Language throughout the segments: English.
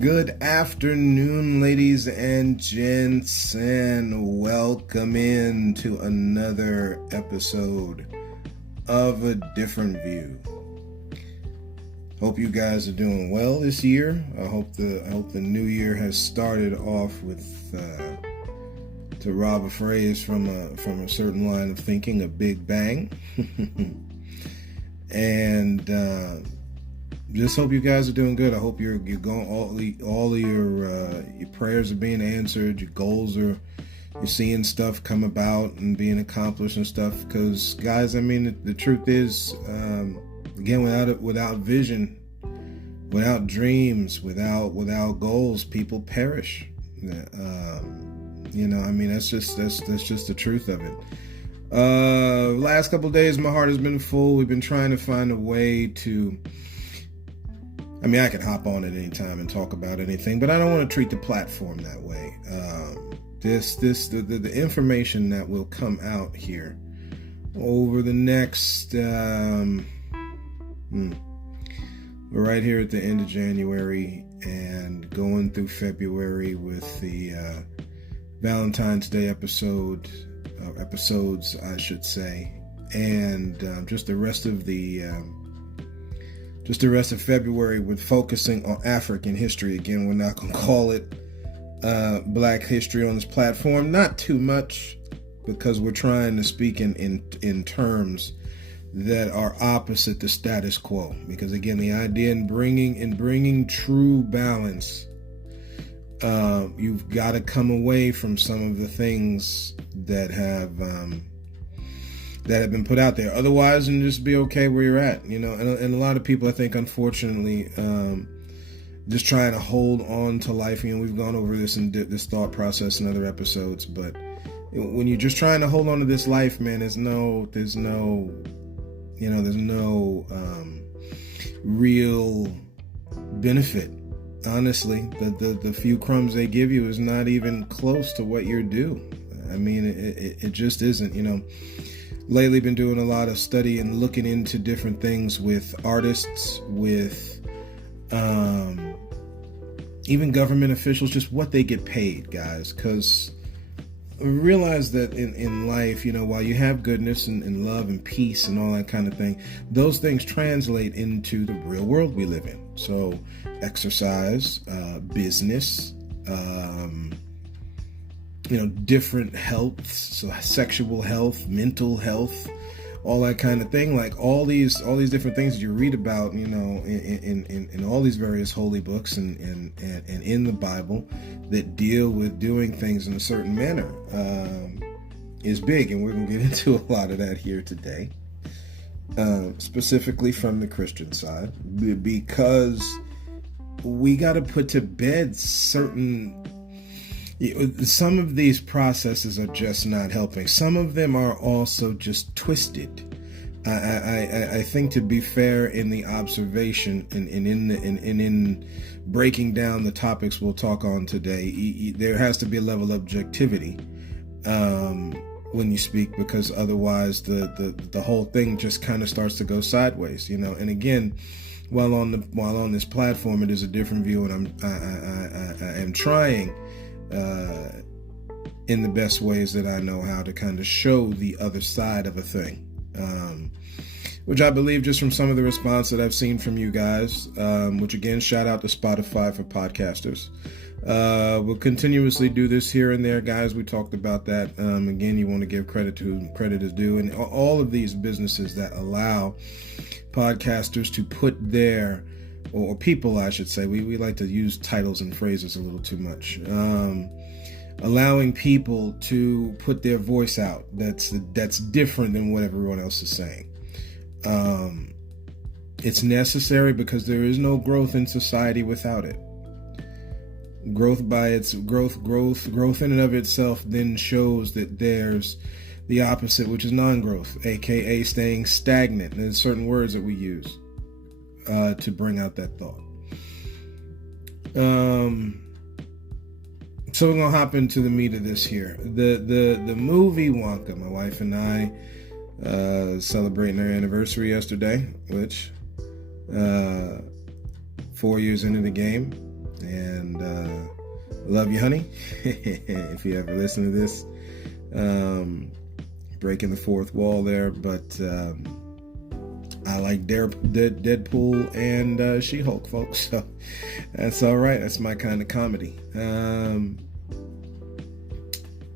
Good afternoon, ladies and gents, and welcome in to another episode of A Different View. Hope you guys are doing well this year. I hope the new year has started off with, to rob a phrase from a certain line of thinking, a big bang. And just hope you guys are doing good. I hope you're going all of your prayers are being answered. Your goals you're seeing stuff come about and being accomplished and stuff. Because guys, I mean, the truth is, again, without vision, without dreams, without goals, people perish. I mean, that's just the truth of it. Last couple of days, my heart has been full. We've been trying to find a way to. I mean, I could hop on at any time and talk about anything, but I don't want to treat the platform that way. The information that will come out here over the next, we're right here at the end of January and going through February with the Valentine's Day episodes, I should say, and just the rest of February with focusing on African history. Again, we're not going to call it Black history on this platform. Not too much, because we're trying to speak in terms that are opposite the status quo. Because again, the idea in bringing true balance, you've got to come away from some of the things that have been put out there. Otherwise, and just be okay where you're at, and a lot of people, I think, unfortunately, just trying to hold on to life. We've gone over this in this thought process in other episodes, but when you're just trying to hold on to this life, man, there's no real benefit. Honestly, the few crumbs they give you is not even close to what you're due. I mean, it just isn't, Lately, been doing a lot of study and looking into different things with artists, with even government officials, just what they get paid, guys. Because realize that in life, while you have goodness and love and peace and all that kind of thing, those things translate into the real world we live in. So exercise, business, different health, so sexual health, mental health, all that kind of thing. Like all these different things that you read about, in all these various holy books and in the Bible that deal with doing things in a certain manner, is big, and we're gonna get into a lot of that here today, specifically from the Christian side, because we got to put to bed some of these processes are just not helping. Some of them are also just twisted. I think, to be fair in the observation and in breaking down the topics we'll talk on today, there has to be a level of objectivity when you speak, because otherwise the whole thing just kind of starts to go sideways. And again, while on this platform, it is a different view, and I am trying. In the best ways that I know how, to kind of show the other side of a thing, which I believe, just from some of the response that I've seen from you guys, which again, shout out to Spotify for podcasters. We'll continuously do this here and there, guys. We talked about that. Again, you want to give credit to whom credit is due, and all of these businesses that allow podcasters to put their, or people, I should say, we like to use titles and phrases a little too much, allowing people to put their voice out that's different than what everyone else is saying. It's necessary, because there is no growth in society without it. Growth in and of itself then shows that there's the opposite, which is non-growth, aka staying stagnant. And there's certain words that we use to bring out that thought. So we're gonna hop into the meat of this here. The movie Wonka. My wife and I celebrating our anniversary yesterday, which 4 years into the game, And love you, honey. If you ever listen to this, breaking the fourth wall there, but I like Deadpool and She-Hulk, folks. So that's all right. That's my kind of comedy.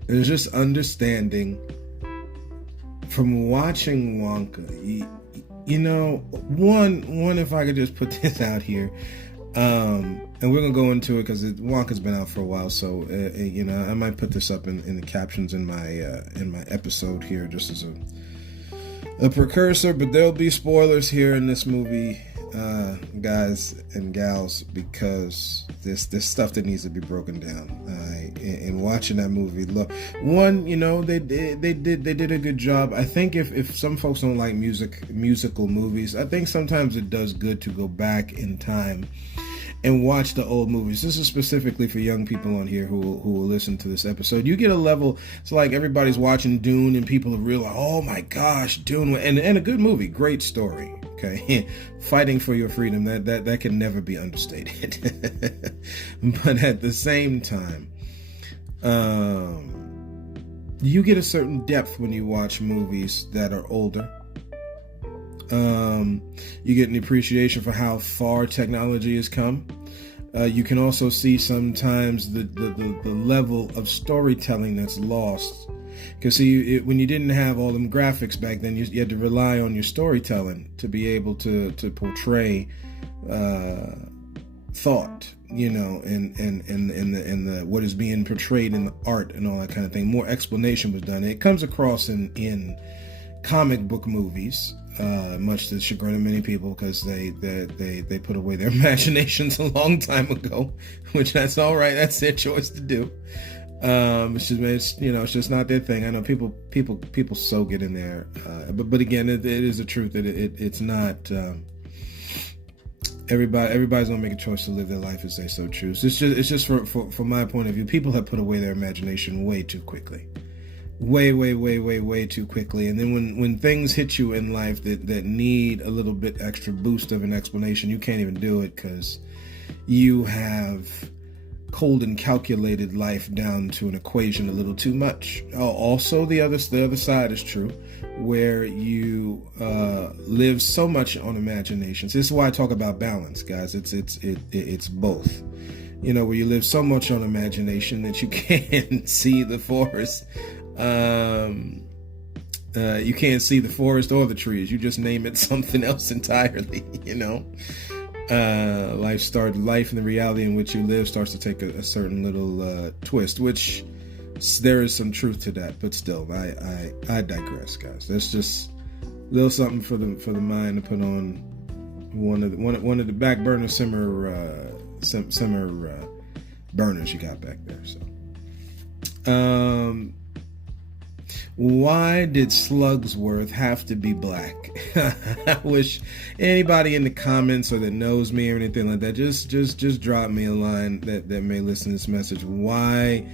It's just understanding from watching Wonka. You know, one, if I could just put this out here, and we're gonna go into it because Wonka's been out for a while, so you know, I might put this up in the captions in my episode here, just as a precursor. But there'll be spoilers here in this movie, guys and gals, because there's stuff that needs to be broken down. In watching that movie, look, one, you know, they did a good job. I think if some folks don't like musical movies, I think sometimes it does good to go back in time and watch the old movies. This is specifically for young people on here who will listen to this episode. You get a level. It's like everybody's watching Dune, and people are real like, oh my gosh, Dune, and a good movie, great story. Okay, fighting for your freedom, that can never be understated. But at the same time, you get a certain depth when you watch movies that are older. You get an appreciation for how far technology has come. You can also see sometimes the level of storytelling that's lost. Because see, when you didn't have all them graphics back then, you had to rely on your storytelling to be able to portray thought, you know, and the what is being portrayed in the art and all that kind of thing. More explanation was done. It comes across in comic book movies, much to the chagrin of many people, because they put away their imaginations a long time ago, which that's all right. That's their choice to do. It's just not their thing. I know people soak it in there, but again, it is the truth that it's not. Everybody's gonna make a choice to live their life as they so choose. It's just from my point of view, people have put away their imagination way too quickly. Way too quickly. And then when things hit you in life that need a little bit extra boost of an explanation, you can't even do it because you have cold and calculated life down to an equation a little too much. Also, the other side is true, where you live so much on imaginations. This is why I talk about balance, guys. It's both. You know, where you live so much on imagination that you can't see the forest. You can't see the forest or the trees. You just name it something else entirely, you know. Life and the reality in which you live starts to take a certain little twist, which there is some truth to that, but still, I digress, guys. That's just a little something for the mind to put on one of the back burner simmer burners you got back there. So, why did Slugsworth have to be black? I wish anybody in the comments or that knows me or anything like that, just drop me a line that may listen to this message. Why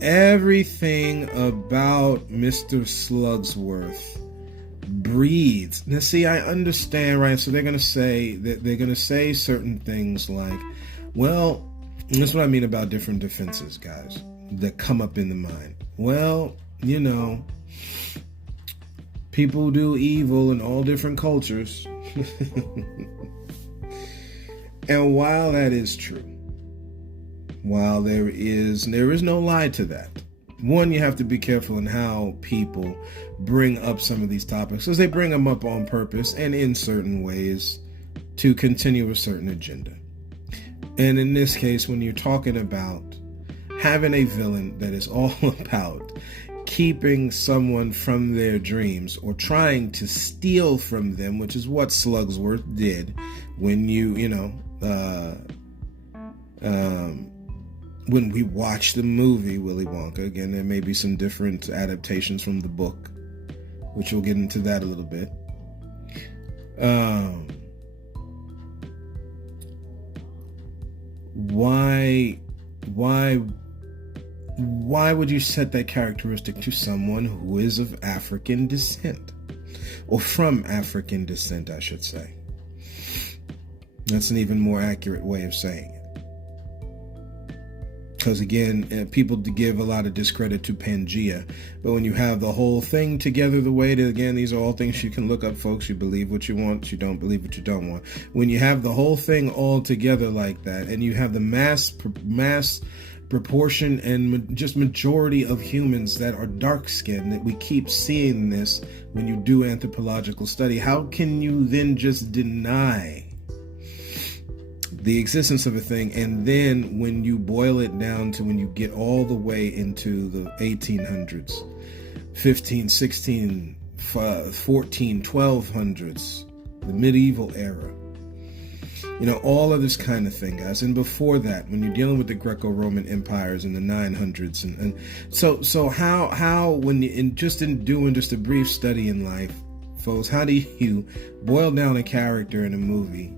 everything about Mr. Slugsworth breathes. Now see, I understand, right? So they're gonna say certain things like, well, that's what I mean about different defenses, guys, that come up in the mind. Well, you know, people do evil in all different cultures. And while that is true, while there is no lie to that, one, you have to be careful in how people bring up some of these topics, because they bring them up on purpose and in certain ways to continue a certain agenda. And in this case, when you're talking about having a villain that is all about keeping someone from their dreams or trying to steal from them, which is what Slugsworth did when when we watch the movie Willy Wonka. Again, there may be some different adaptations from the book, which we'll get into that a little bit. Why would you set that characteristic to someone who is of African descent? Or from African descent, I should say. That's an even more accurate way of saying it. Because again, people give a lot of discredit to Pangea, but when you have the whole thing together the way that, again, these are all things you can look up, folks. You believe what you want, you don't believe what you don't want. When you have the whole thing all together like that, and you have the mass proportion and just majority of humans that are dark skinned, that we keep seeing this when you do anthropological study, how can you then just deny the existence of a thing? And then when you boil it down to when you get all the way into the 1800s, 15, 16, 14, 1200s, the medieval era, all of this kind of thing, guys. And before that, when you're dealing with the Greco-Roman empires in the 900s, and so how when you, in doing just a brief study in life, folks, how do you boil down a character in a movie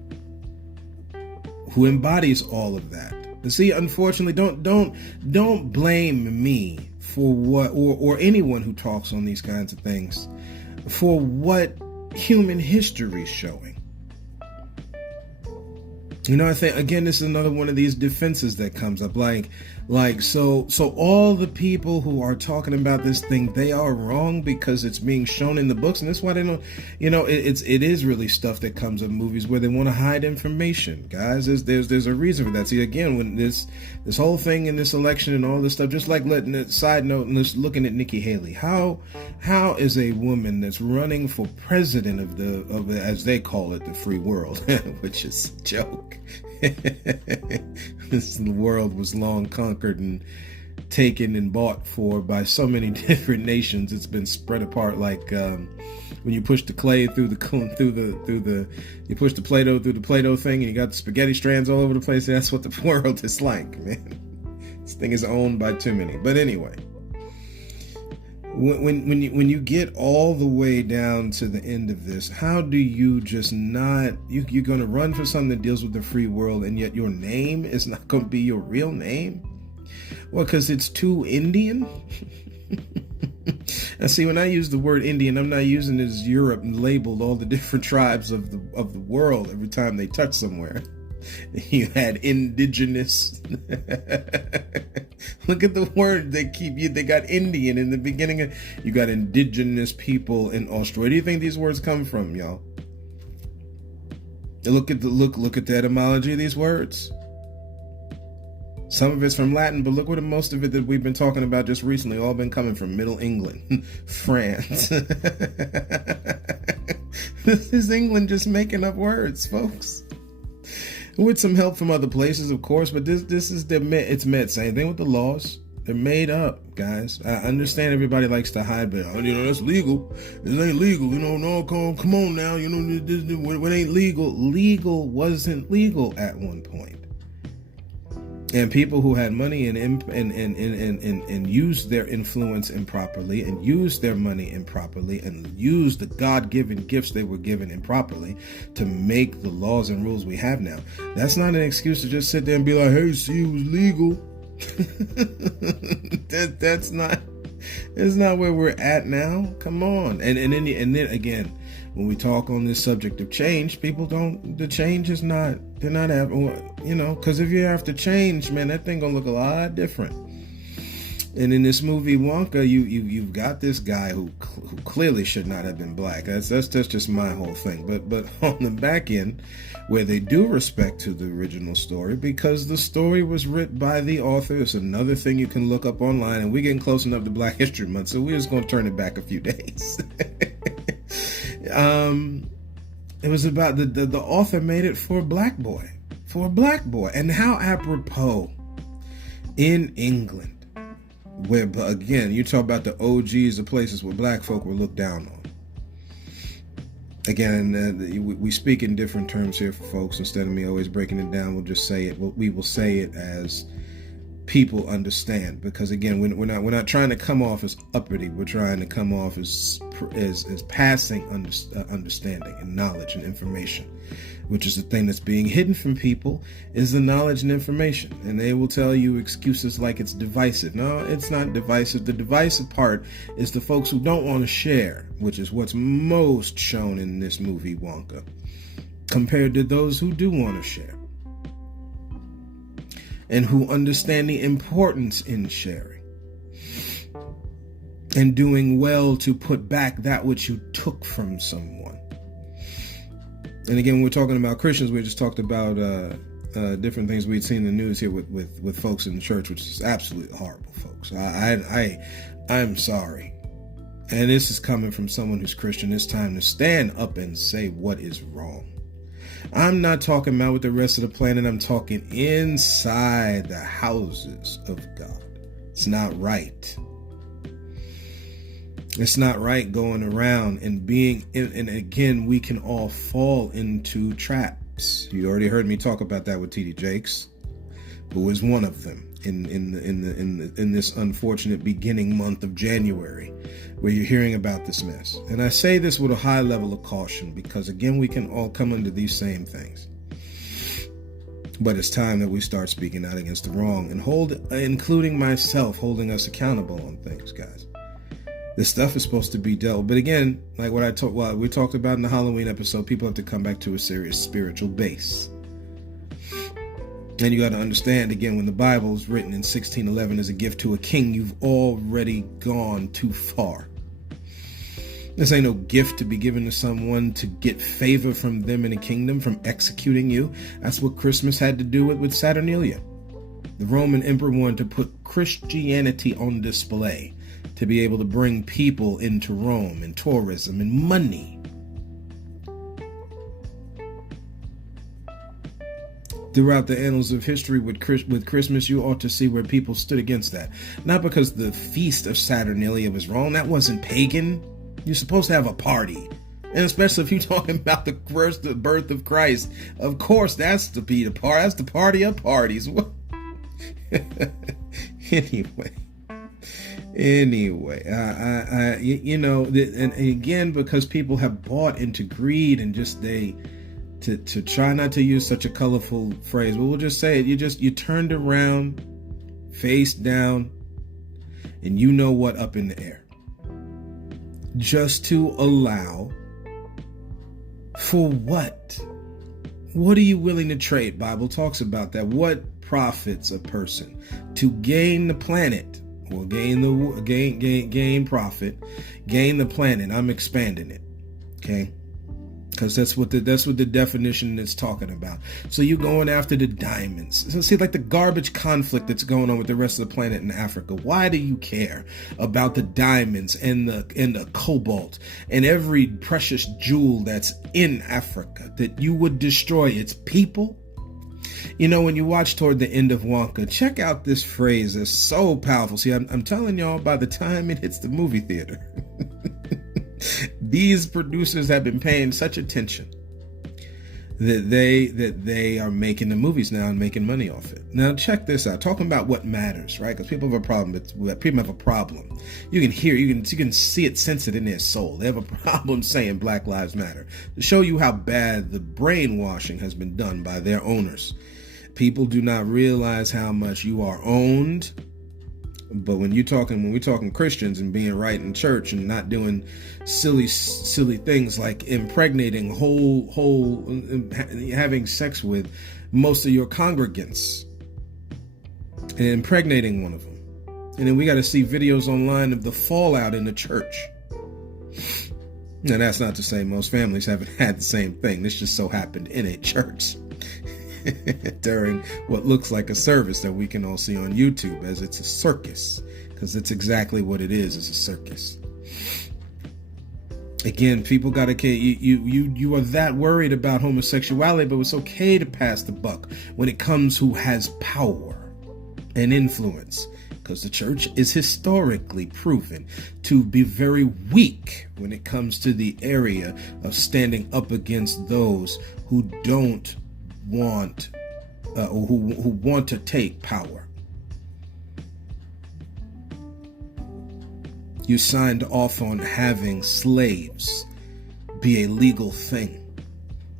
who embodies all of that? But see, unfortunately, don't blame me for what, or anyone who talks on these kinds of things, for what human history is showing. I think, again, this is another one of these defenses that comes up. So all the people who are talking about this thing, they are wrong because it's being shown in the books, and that's why they don't. It is really stuff that comes up in movies where they want to hide information, guys. There's a reason for that. See, again, when this whole thing in this election and all this stuff, just like letting a side note and just looking at Nikki Haley, how is a woman that's running for president of the as they call it, the free world, which is a joke. This world was long conquered and taken and bought for by so many different nations. It's been spread apart like when you push the clay through you push the Play-Doh through the Play-Doh thing, and you got the spaghetti strands all over the place. That's what the world is like, man. This thing is owned by too many. But anyway, when you get all the way down to the end of this, how do you just not, you're going to run for something that deals with the free world, and yet your name is not going to be your real name? Well, because it's too Indian? Now, see, when I use the word Indian, I'm not using it as Europe and labeled all the different tribes of the world every time they touch somewhere. You had indigenous. Look at the word they got Indian in the beginning. You got indigenous people in Australia. Where do you think these words come from, y'all? Look at the etymology of these words. Some of it's from Latin, but look what most of it that we've been talking about just recently all been coming from Middle England, France. This is England just making up words, folks. With some help from other places, of course, but this is it's meant. Same thing with the laws. They're made up, guys. I understand everybody likes to hide, but that's legal. It ain't legal, no, come on now, it ain't legal. Legal wasn't legal at one point. And people who had money and used their influence improperly, and used their money improperly, and used the God-given gifts they were given improperly to make the laws and rules we have now. That's not an excuse to just sit there and be like, hey, see, it was legal. That's not where we're at now. Come on. And then again, when we talk on this subject of change, the change is not, they're not having, because if you have to change, man, that thing gonna look a lot different. And in this movie Wonka, you've got this guy who clearly should not have been black. That's just my whole thing. But on the back end, where they do respect to the original story, because the story was written by the author. It's another thing you can look up online, and we're getting close enough to Black History Month, so we're just gonna turn it back a few days. It was about the author made it for a black boy, and how apropos in England, where, again, you talk about the OGs, the places where black folk were looked down on. Again, we speak in different terms here for folks. Instead of me always breaking it down, we'll just say it. We will say it as people understand, because again, we're not trying to come off as uppity. We're trying to come off as passing understanding and knowledge and information, which is the thing that's being hidden from people, is the knowledge and information. And they will tell you excuses like it's divisive. No, it's not divisive. The divisive part is the folks who don't want to share, which is what's most shown in this movie Wonka, compared to those who do want to share. and who understand the importance in sharing and doing well to put back that which you took from someone. And again, we're talking about Christians. We just talked about different things we'd seen in the news here with folks in the church, which is absolutely horrible, folks. I'm sorry. And this is coming from someone who's Christian. It's time to stand up and say what is wrong. I'm not talking about with the rest of the planet. I'm talking inside the houses of God. It's not right. It's not right going around and and again, we can all fall into traps. You already heard me talk about that with T.D. Jakes, who was one of them in this unfortunate beginning month of January, where you're hearing about this mess. And I say this with a high level of caution because, again, we can all come under these same things. But it's time that we start speaking out against the wrong and including myself, holding us accountable on things, guys. This stuff is supposed to be dealt. But again, like what we talked about in the Halloween episode, people have to come back to a serious spiritual base. And you got to understand, again, when the Bible is written in 1611 as a gift to a king, you've already gone too far. This ain't no gift to be given to someone to get favor from them in a kingdom, from executing you. That's what Christmas had to do with Saturnalia. The Roman emperor wanted to put Christianity on display, to be able to bring people into Rome and tourism and money. Throughout the annals of history with Christmas, you ought to see where people stood against that. Not because the feast of Saturnalia was wrong. That wasn't pagan. You're supposed to have a party. And especially if you're talking about the birth of Christ. Of course, that's the party. That's the party of parties. Anyway, and again, because people have bought into greed and just to try not to use such a colorful phrase, but we'll just say it. You turned around, face down, and you know what, up in the air, just to allow for what? What are you willing to trade? Bible talks about that. What profits a person to gain the planet? Well, gain profit, gain the planet. I'm expanding it, okay? Because that's what the definition is talking about. So you're going after the diamonds. So see, like the garbage conflict that's going on with the rest of the planet in Africa. Why do you care about the diamonds and the cobalt and every precious jewel that's in Africa, that you would destroy its people? You know, when you watch toward the end of Wonka, check out this phrase that's so powerful. See, I'm telling y'all, by the time it hits the movie theater, these producers have been paying such attention that they are making the movies now and making money off it. Now, check this out. Talking about what matters, right? Because people have a problem. People have a problem. You can hear, you can see it, sense it in their soul. They have a problem saying Black Lives Matter, to show you how bad the brainwashing has been done by their owners. People do not realize how much you are owned. But when we're talking Christians and being right in church and not doing silly things like impregnating having sex with most of your congregants and impregnating one of them. And then we got to see videos online of the fallout in the church. Now, that's not to say most families haven't had the same thing. This just so happened in a church during what looks like a service that we can all see on YouTube, as it's a circus, because it's exactly what it is. It's a circus. Again, people got to, you are that worried about homosexuality, but it's okay to pass the buck when it comes who has power and influence, because the church is historically proven to be very weak when it comes to the area of standing up against those who don't want who want to take power. You signed off on having slaves be a legal thing.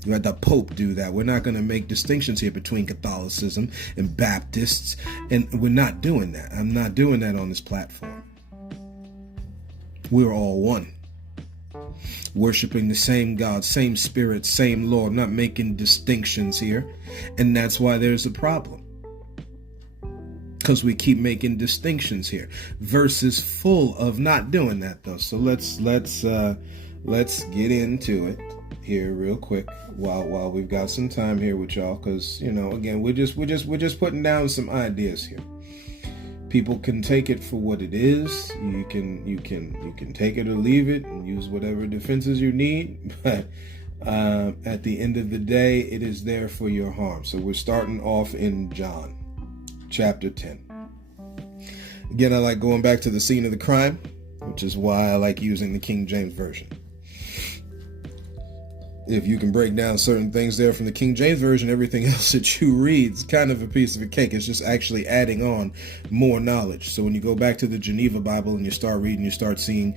You had the Pope do that. We're not going to make distinctions here between Catholicism and Baptists, and we're not doing that. I'm not doing that on this platform. We're all one. Worshiping the same God, same Spirit, same Lord, not making distinctions here. And that's why there's a problem. because we keep making distinctions here. Verse is full of not doing that though. So let's get into it here real quick while we've got some time here with y'all, because again we're just putting down some ideas here. People can take it for what it is. You can take it or leave it and use whatever defenses you need, but at the end of the day, it is there for your harm. So we're starting off in John chapter 10. Again, I like going back to the scene of the crime, which is why I like using the King James Version. If you can break down certain things there from the King James Version, everything else that you read is kind of a piece of a cake. It's just actually adding on more knowledge. So when you go back to the Geneva Bible and you start reading, you start seeing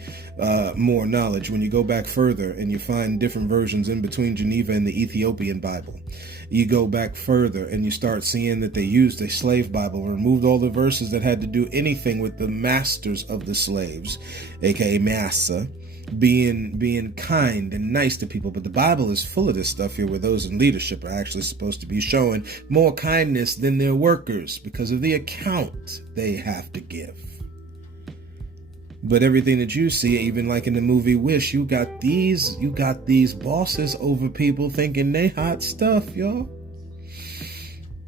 more knowledge. When you go back further and you find different versions in between Geneva and the Ethiopian Bible, you go back further and you start seeing that they used a slave Bible and removed all the verses that had to do anything with the masters of the slaves, aka massa, being kind and nice to people. But the Bible is full of this stuff here where those in leadership are actually supposed to be showing more kindness than their workers because of the account they have to give. But everything that you see, even like in the movie Wish, you got these bosses over people thinking they hot stuff, y'all.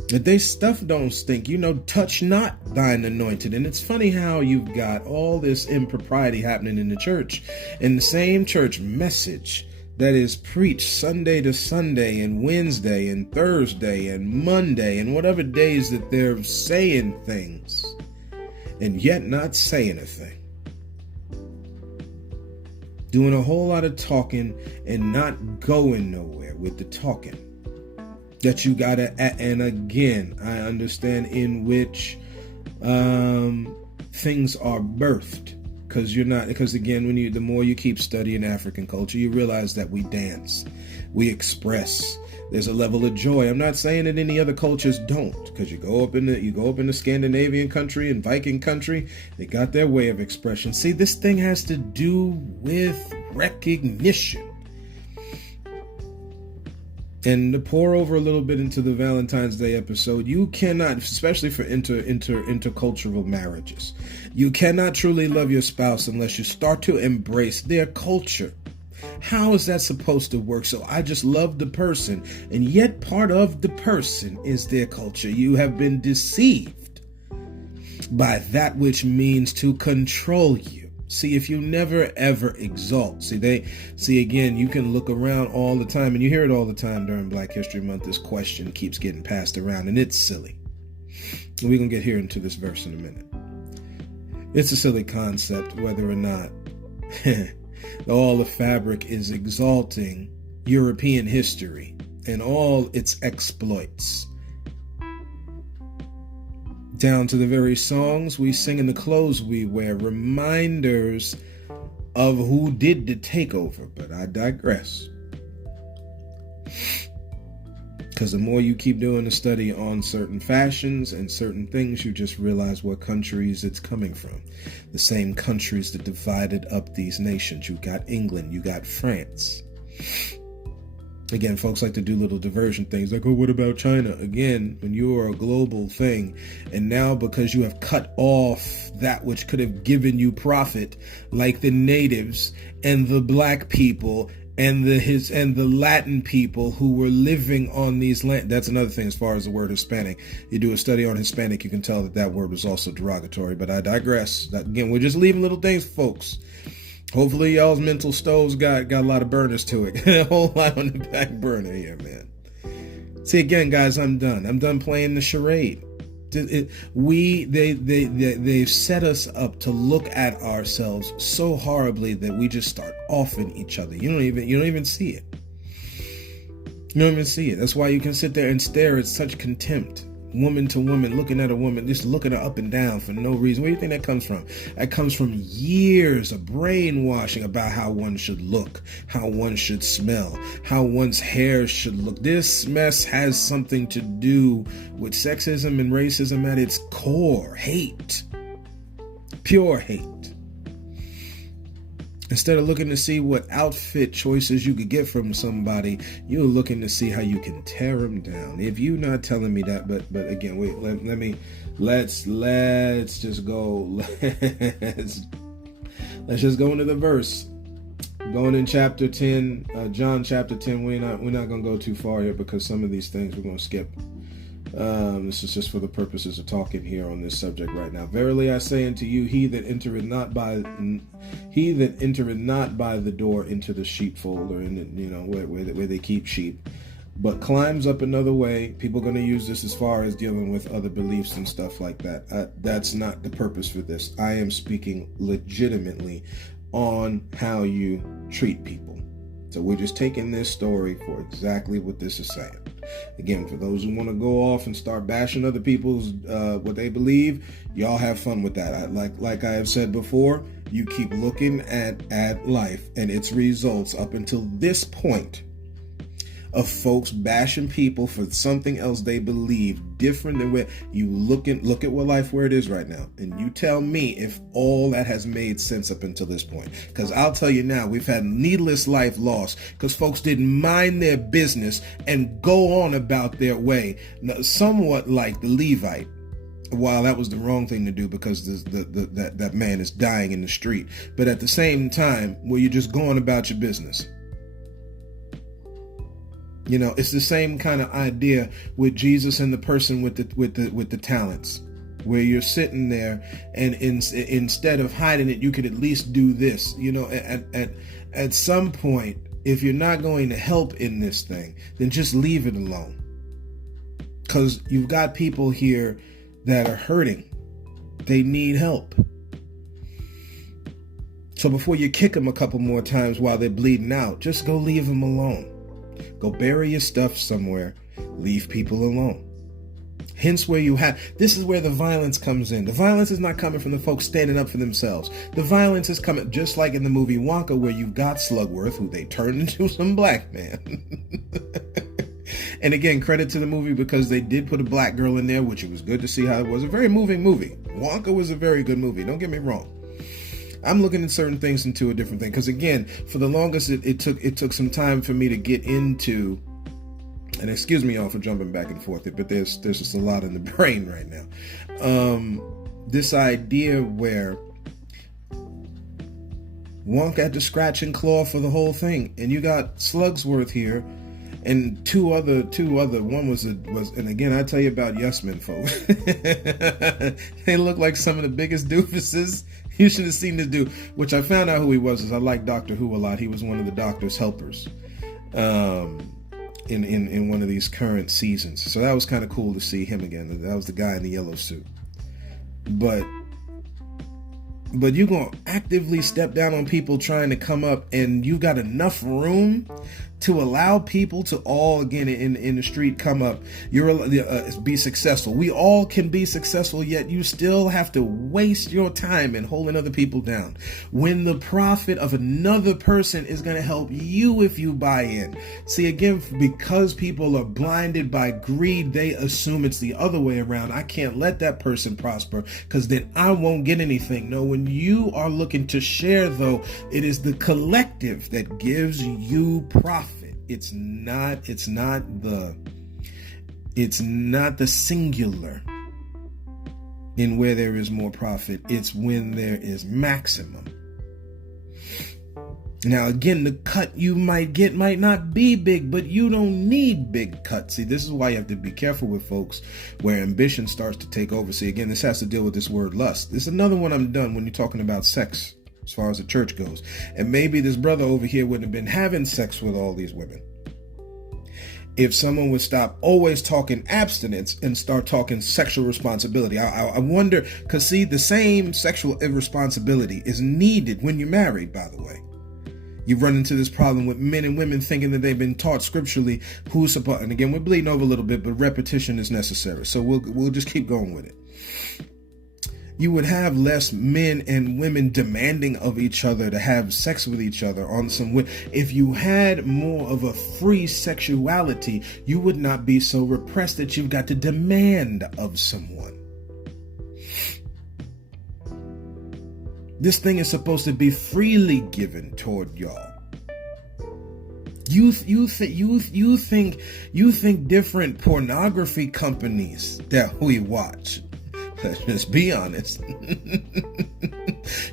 If they stuff don't stink, touch not thine anointed. And it's funny how you've got all this impropriety happening in the church, and the same church message that is preached Sunday to Sunday and Wednesday and Thursday and Monday and whatever days that they're saying things and yet not saying a thing. Doing a whole lot of talking and not going nowhere with the talking. That you gotta, and again, I understand in which things are birthed, because again, the more you keep studying African culture, you realize that we dance, we express. There's a level of joy. I'm not saying that any other cultures don't, because you go up in the Scandinavian country and Viking country, they got their way of expression. See, this thing has to do with recognition. And to pour over a little bit into the Valentine's Day episode, you cannot, especially for intercultural marriages, you cannot truly love your spouse unless you start to embrace their culture. How is that supposed to work? So I just love the person, and yet part of the person is their culture. You have been deceived by that which means to control you. See, if you never ever exalt, again, you can look around all the time, and you hear it all the time during Black History Month. This question keeps getting passed around, and it's silly. And we're going to get here into this verse in a minute. It's a silly concept, whether or not all the fabric is exalting European history and all its exploits. Down to the very songs we sing and the clothes we wear, reminders of who did the takeover. But I digress. Because the more you keep doing a study on certain fashions and certain things, you just realize what countries it's coming from. The same countries that divided up these nations. You got England, you got France. Again, folks like to do little diversion things like, oh, what about China? Again, when you are a global thing, and now because you have cut off that which could have given you profit, like the natives and the black people and the Latin people who were living on these lands. That's another thing as far as the word Hispanic. You do a study on Hispanic, you can tell that word was also derogatory, but I digress. Again, we're just leaving little things, folks. Hopefully y'all's mental stoves got a lot of burners to it. A whole lot on the back burner here, man. See, again, guys, I'm done. I'm done playing the charade. They've set us up to look at ourselves so horribly that we just start offing each other. You don't even see it. You don't even see it. That's why you can sit there and stare at such contempt. Woman to woman, looking at a woman, just looking her up and down for no reason. Where do you think that comes from? That comes from years of brainwashing about how one should look, how one should smell, how one's hair should look. This mess has something to do with sexism and racism at its core. Hate. Pure hate. Instead of looking to see what outfit choices you could get from somebody, you're looking to see how you can tear them down. If you're not telling me that, but again, wait, let's just go. Let's just go into the verse. Going in chapter 10, John chapter 10. We're not going to go too far here because some of these things we're going to skip. This is just for the purposes of talking here on this subject right now. Verily I say unto you, he that entereth not by the door into the sheepfold, or in where they keep sheep, but climbs up another way. People are going to use this as far as dealing with other beliefs and stuff like that. That's not the purpose for this. I am speaking legitimately on how you treat people. So we're just taking this story for exactly what this is saying. Again, for those who want to go off and start bashing other people's what they believe, y'all have fun with that. Like I have said before, you keep looking at life and its results up until this point of folks bashing people for something else they believe different than where you look at what life where it is right now, and you tell me if all that has made sense up until this point. Because I'll tell you now, we've had needless life lost because folks didn't mind their business and go on about their way, somewhat like the Levite. While that was the wrong thing to do because that man is dying in the street, but at the same time, where you're just going about your business. You know, it's the same kind of idea with Jesus and the person with the talents, where you're sitting there and instead of hiding it, you could at least do this. You know, at some point, if you're not going to help in this thing, then just leave it alone. Because you've got people here that are hurting. They need help. So before you kick them a couple more times while they're bleeding out, just go leave them alone. Go bury your stuff somewhere. Leave people alone. Hence where this is where the violence comes in. The violence is not coming from the folks standing up for themselves. The violence is coming just like in the movie Wonka, where you've got Slugworth, who they turned into some black man. And again, credit to the movie because they did put a black girl in there, which it was good to see how it was. A very moving movie. Wonka was a very good movie. Don't get me wrong. I'm looking at certain things into a different thing because again, for the longest it took some time for me to get into, and excuse me all for jumping back and forth, but there's just a lot in the brain right now. This idea where Wonka had to scratch and claw for the whole thing, and you got Slugsworth here, and two other. One was, and again, I tell you about yes men, folks. They look like some of the biggest doofuses. You should have seen this dude, which I found out who he was. Is I like Doctor Who a lot. He was one of the Doctor's helpers, in one of these current seasons. So that was kind of cool to see him again. That was the guy in the yellow suit. But you're going to actively step down on people trying to come up, and you got enough room to allow people to all, again, in the street, come up, be successful. We all can be successful, yet you still have to waste your time in holding other people down. When the profit of another person is going to help you if you buy in. See, again, because people are blinded by greed, they assume it's the other way around. I can't let that person prosper because then I won't get anything. No, when you are looking to share, though, it is the collective that gives you profit. It's not the singular in where there is more profit. It's when there is maximum. Now, again, the cut you might get might not be big, but you don't need big cuts. See, this is why you have to be careful with folks where ambition starts to take over. See, again, this has to deal with this word lust. This is another one I'm done when you're talking about sex. As far as the church goes. And maybe this brother over here wouldn't have been having sex with all these women if someone would stop always talking abstinence and start talking sexual responsibility. I wonder, because see, the same sexual irresponsibility is needed when you're married, by the way. You run into this problem with men and women thinking that they've been taught scripturally who's supposed, and again, we're bleeding over a little bit, but repetition is necessary. So we'll just keep going with it. You would have less men and women demanding of each other to have sex with each other on some way. If you had more of a free sexuality, you would not be so repressed that you've got to demand of someone. This thing is supposed to be freely given toward y'all. You think different pornography companies that we watch. Let's just be honest.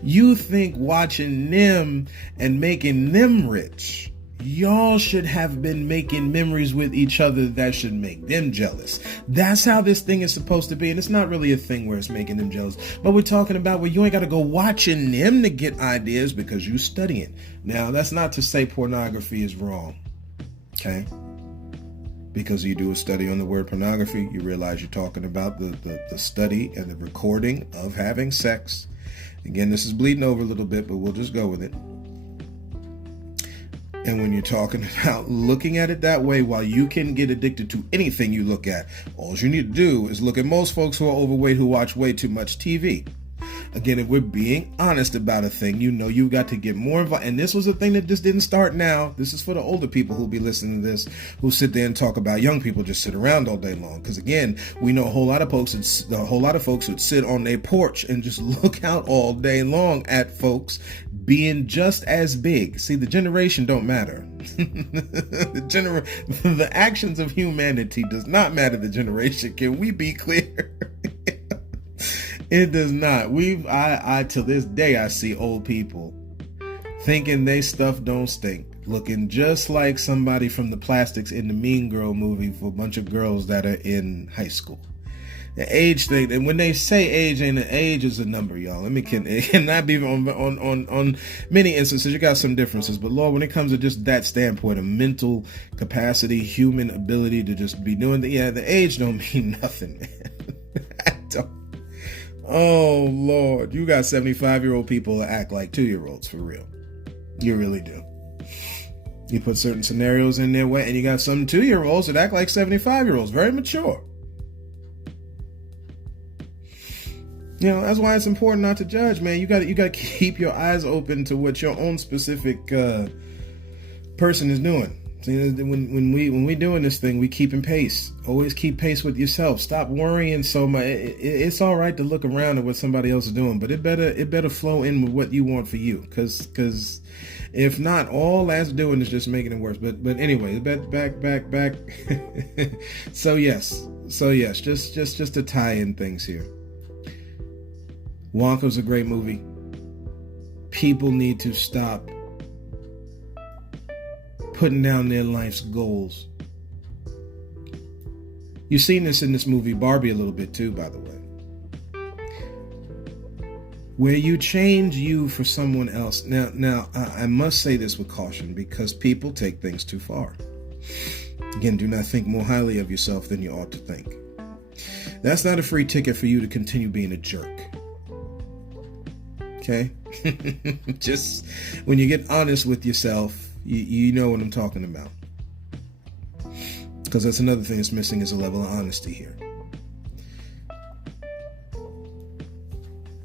You think watching them and making them rich, y'all should have been making memories with each other that should make them jealous. That's how this thing is supposed to be. And it's not really a thing where it's making them jealous. But we're talking about where you ain't got to go watching them to get ideas because you studying. Now, that's not to say pornography is wrong. Okay? Because you do a study on the word pornography, you realize you're talking about the study and the recording of having sex. Again, this is bleeding over a little bit, but we'll just go with it. And when you're talking about looking at it that way, while you can get addicted to anything you look at, all you need to do is look at most folks who are overweight who watch way too much TV. Again, if we're being honest about a thing, you know you got to get more involved. And this was a thing that just didn't start now. This is for the older people who'll be listening to this, who sit there and talk about young people just sit around all day long. Because again, we know a whole lot of folks would sit on their porch and just look out all day long at folks being just as big. See, the generation don't matter. The actions of humanity does not matter. The generation. Can we be clear? It does not. I till this day I see old people thinking they stuff don't stink, looking just like somebody from the Plastics in the Mean Girl movie for a bunch of girls that are in high school. The age thing, and when they say age, ain't an age is a number, y'all. It cannot be on many instances. You got some differences, but Lord, when it comes to just that standpoint of mental capacity, human ability to just be doing the age don't mean nothing, man. Oh, Lord. You got 75-year-old people that act like 2-year-olds, for real. You really do. You put certain scenarios in their way, and you got some 2-year-olds that act like 75-year-olds. Very mature. You know, that's why it's important not to judge, man. You got to keep your eyes open to what your own specific person is doing. See, when we doing this thing, we keeping pace. Always keep pace with yourself. Stop worrying so much. It's all right to look around at what somebody else is doing, but it better flow in with what you want for you. Because if not, all that's doing is just making it worse. But anyway, back. So yes, just to tie in things here. Wonka's a great movie. People need to stop putting down their life's goals. You've seen this in this movie Barbie a little bit too, by the way, where you change you for someone else. Now I must say this with caution, because people take things too far. Again, do not think more highly of yourself than you ought to think. That's not a free ticket for you to continue being a jerk. Okay? Just when you get honest with yourself, you know what I'm talking about. Because that's another thing that's missing, is a level of honesty here.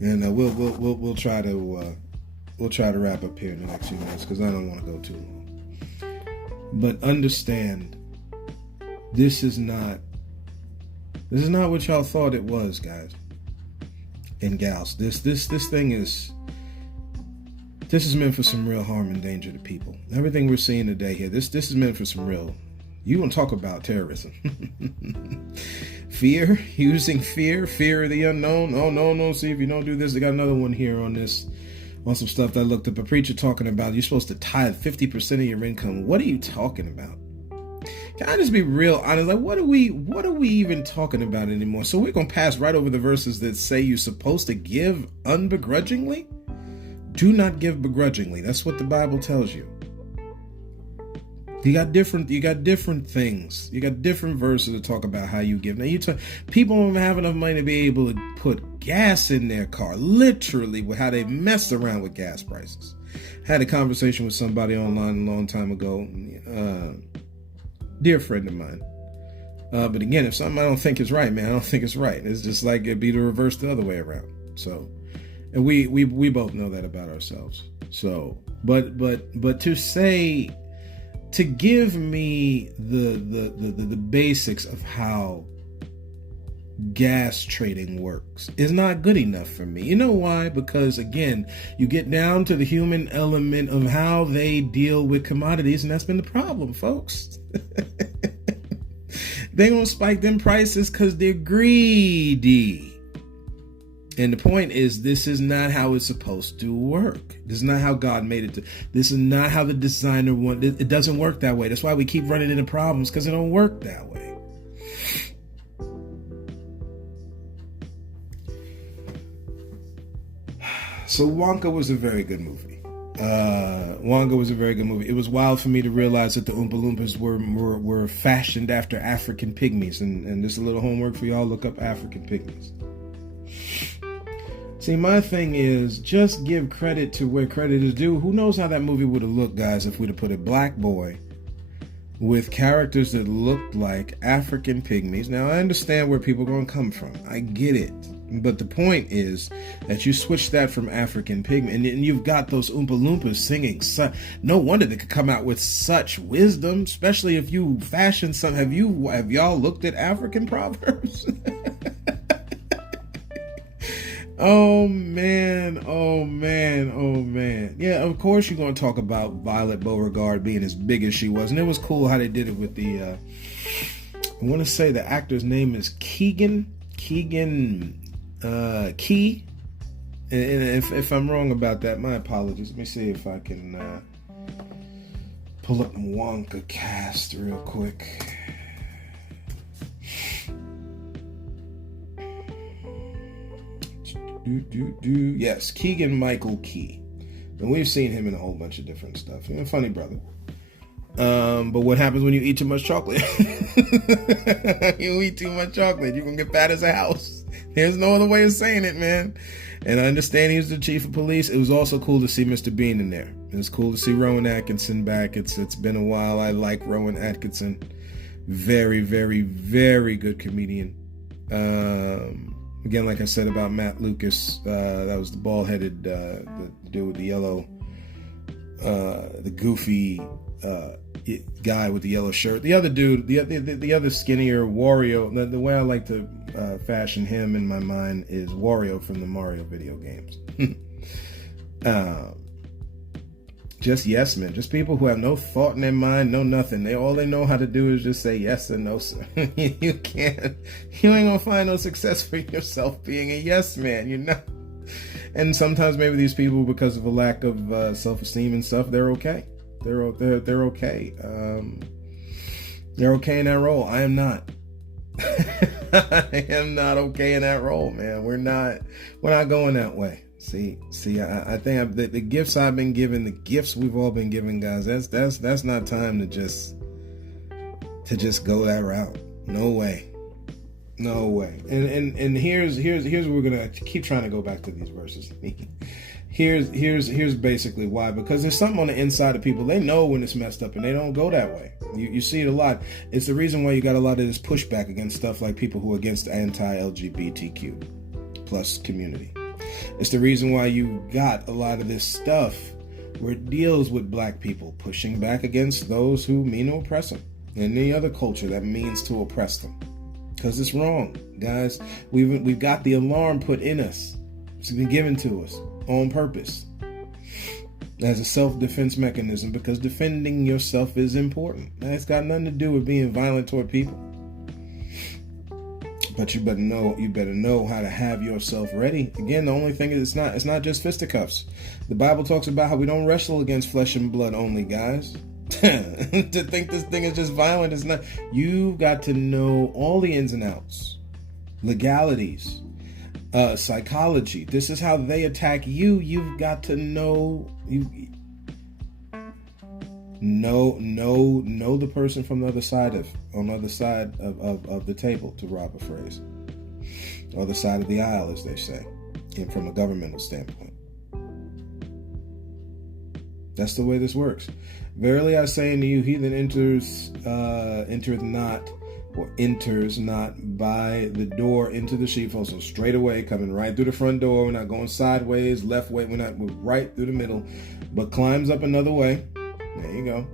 And we'll try to wrap up here in the next few minutes, because I don't want to go too long. But understand, this is not what y'all thought it was, guys and gals. This thing is. This is meant for some real harm and danger to people. Everything we're seeing today here, this is meant for some real. You want to talk about terrorism? Fear, using fear of the unknown. Oh no! See, if you don't do this, they got another one here on some stuff that I looked up. A preacher talking about you're supposed to tithe 50% of your income. What are you talking about? Can I just be real honest? Like, what are we even talking about anymore? So we're gonna pass right over the verses that say you're supposed to give unbegrudgingly. Do not give begrudgingly. That's what the Bible tells you. You got different things. You got different verses to talk about how you give. Now people don't have enough money to be able to put gas in their car. Literally, with how they mess around with gas prices. Had a conversation with somebody online a long time ago. Dear friend of mine. But again, if something I don't think is right, man, I don't think it's right. It's just like it'd be the reverse the other way around. So. And we both know that about ourselves. So, but to give me the basics of how gas trading works is not good enough for me. You know why? Because again, you get down to the human element of how they deal with commodities, and that's been the problem, folks. They gonna spike them prices because they're greedy. And the point is, this is not how it's supposed to work. This is not how God made it. This is not how the designer wanted. It doesn't work that way. That's why we keep running into problems, because it don't work that way. So Wonka was a very good movie. Wonka was a very good movie. It was wild for me to realize that the Oompa Loompas were fashioned after African pygmies. And this is a little homework for y'all. Look up African pygmies. See, my thing is, just give credit to where credit is due. Who knows how that movie would have looked, guys, if we'd have put a black boy with characters that looked like African pygmies. Now, I understand where people are going to come from. I get it. But the point is that you switch that from African pygmy, and you've got those Oompa Loompas singing. No wonder they could come out with such wisdom, especially if you fashion some. Have y'all looked at African proverbs? Oh man. Yeah, of course you're going to talk about Violet Beauregard being as big as she was. And it was cool how they did it with the, I want to say the actor's name is Keegan Key. And if I'm wrong about that, my apologies. Let me see if I can pull up the Wonka cast real quick. Yes, Keegan Michael Key. And we've seen him in a whole bunch of different stuff. He's a funny brother. But what happens when you eat too much chocolate? You eat too much chocolate, you're going to get fat as a house. There's no other way of saying it, man. And I understand he was the chief of police. It was also cool to see Mr. Bean in there. It was cool to see Rowan Atkinson back. It's been a while. I like Rowan Atkinson. Very, very, very good comedian. Again, like I said about Matt Lucas, that was the bald-headed the dude with the yellow, the goofy guy with the yellow shirt. The other dude, the other skinnier Wario. The way I like to fashion him in my mind is Wario from the Mario video games. Just yes men, just people who have no thought in their mind, no nothing. All they know how to do is just say yes and no, sir. You ain't gonna find no success for yourself being a yes man, you know. And sometimes maybe these people, because of a lack of self-esteem and stuff, they're okay. They're okay. They're okay in that role. I am not. I am not okay in that role, man. We're not going that way. See, I think the gifts I've been given, the gifts we've all been given, guys. That's not time to just go that route. No way. And here's where we're gonna keep trying to go back to these verses. Here's basically why. Because there's something on the inside of people. They know when it's messed up, and they don't go that way. You see it a lot. It's the reason why you got a lot of this pushback against stuff like people who are against the anti-LGBTQ plus community. It's the reason why you got a lot of this stuff where it deals with black people pushing back against those who mean to oppress them, and any other culture that means to oppress them. Because it's wrong, guys. We've got the alarm put in us. It's been given to us on purpose as a self-defense mechanism, because defending yourself is important. It's got nothing to do with being violent toward people. But you better know how to have yourself ready. Again, the only thing is it's not just fisticuffs. The Bible talks about how we don't wrestle against flesh and blood only, guys. To think this thing is just violent is not. You've got to know all the ins and outs, legalities, psychology. This is how they attack you. You've got to know know the person from the other side of the table, to rob a phrase, or the side of the aisle, as they say, from a governmental standpoint. That's the way this works. Verily I say unto you, he that enters not by the door into the sheepfold. So straight away, coming right through the front door. We're not going sideways, left way. We're right through the middle, but climbs up another way. There you go.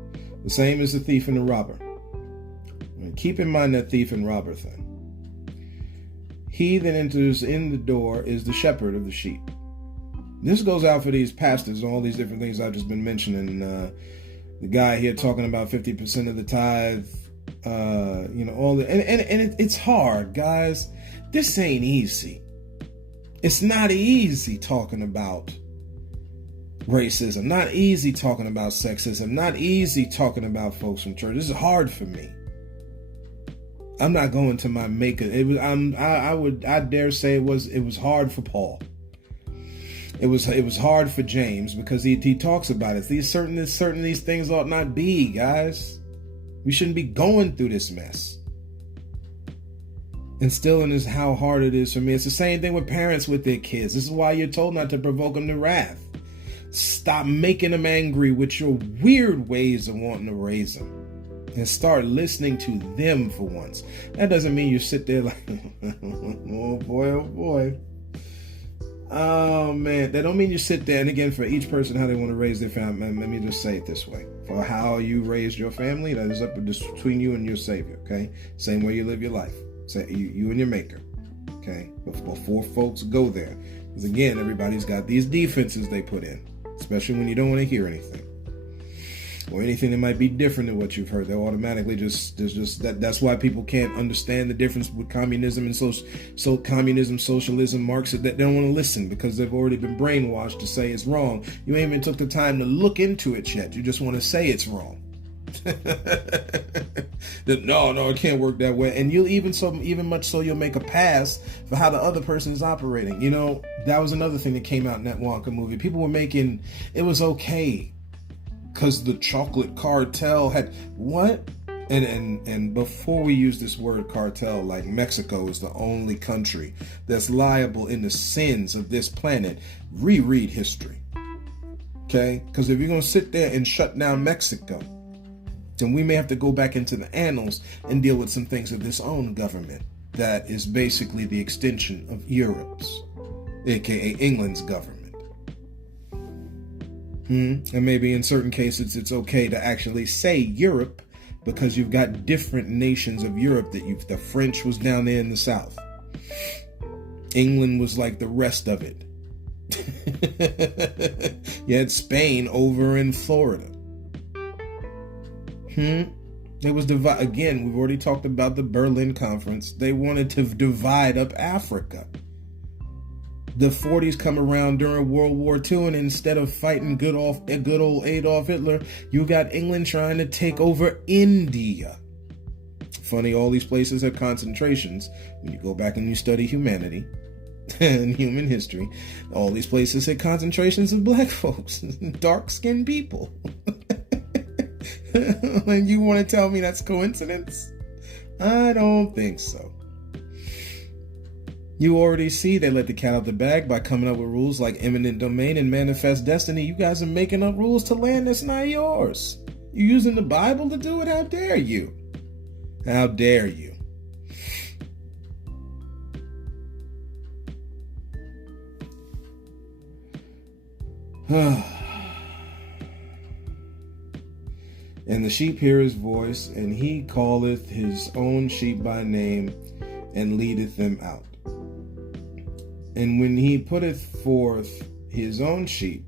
The same as the thief and the robber. And keep in mind that thief and robber thing. He that enters in the door is the shepherd of the sheep. This goes out for these pastors and all these different things I've just been mentioning. The guy here talking about 50% of the tithe, all the and it's hard, guys. This ain't easy. It's not easy talking about racism, not easy talking about sexism, not easy talking about folks from church. This is hard for me. I'm not going to my maker. I dare say it was hard for Paul. It was hard for James because he talks about it. These things ought not be, guys. We shouldn't be going through this mess. Instilling is how hard it is for me. It's the same thing with parents with their kids. This is why you're told not to provoke them to wrath. Stop making them angry with your weird ways of wanting to raise them. And start listening to them for once. That doesn't mean you sit there like, oh boy. Oh man, that don't mean you sit there. And again, for each person, how they want to raise their family, let me just say it this way. For how you raise your family, that is up between you and your Savior, okay? Same way you live your life. Say you and your Maker, okay? Before folks go there. Because again, everybody's got these defenses they put in. Especially when you don't want to hear anything. Or anything that might be different than what you've heard. They'll automatically that's why people can't understand the difference with communism and communism, socialism, Marxism. They don't want to listen because they've already been brainwashed to say it's wrong. You ain't even took the time to look into it yet. You just want to say it's wrong. No, it can't work that way. And you'll even much so you'll make a pass for how the other person is operating. That was another thing that came out in that Wonka movie. People were making it was okay because the chocolate cartel had what? And before we use this word cartel, like Mexico is the only country that's liable in the sins of this planet. Reread history. Okay? Because if you're going to sit there and shut down Mexico, then we may have to go back into the annals and deal with some things of this own government that is basically the extension of Europe's, aka England's government. And maybe in certain cases it's okay to actually say Europe because you've got different nations of Europe the French was down there in the south. England was like the rest of it. You had Spain over in Florida. It was again, we've already talked about the Berlin Conference. They wanted to divide up Africa. The 40s come around during World War II, and instead of fighting good old Adolf Hitler, you got England trying to take over India. Funny, all these places have concentrations. When you go back and you study humanity and human history, all these places had concentrations of black folks, dark-skinned people. And you want to tell me that's coincidence? I don't think so. You already see they let the cat out the bag by coming up with rules like eminent domain and manifest destiny. You guys are making up rules to land that's not yours. You using the Bible to do it? How dare you? How dare you? And the sheep hear his voice, and he calleth his own sheep by name, and leadeth them out. And when he putteth forth his own sheep,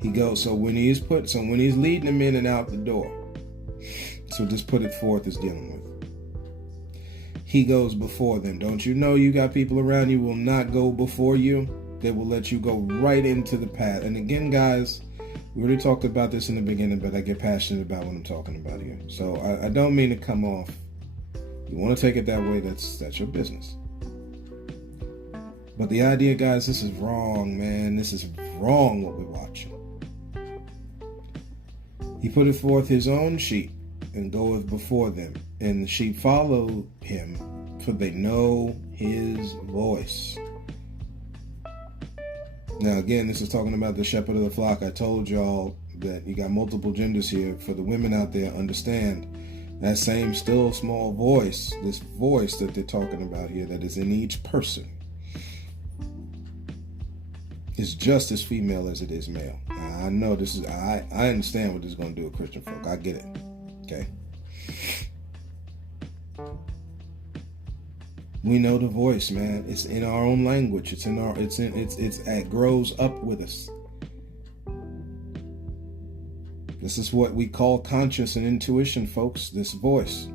he goes. So when he's leading them in and out the door, so just put it forth is dealing with. He goes before them. Don't you know you got people around you will not go before you? They will let you go right into the path. And again, guys, we already talked about this in the beginning, but I get passionate about what I'm talking about here. So I don't mean to come off. You want to take it that way, that's your business. But the idea, guys, this is wrong, man. This is wrong what we're watching. He putteth forth his own sheep and goeth before them, and the sheep follow him, for they know his voice. Now, again, this is talking about the shepherd of the flock. I told y'all that you got multiple genders here. For the women out there, understand that same still small voice, this voice that they're talking about here that is in each person, is just as female as it is male. I know this is, I understand what this is going to do with Christian folk. I get it. Okay. We know the voice, man. It's in our own language. It grows up with us. This is what we call conscience and intuition, folks. This voice.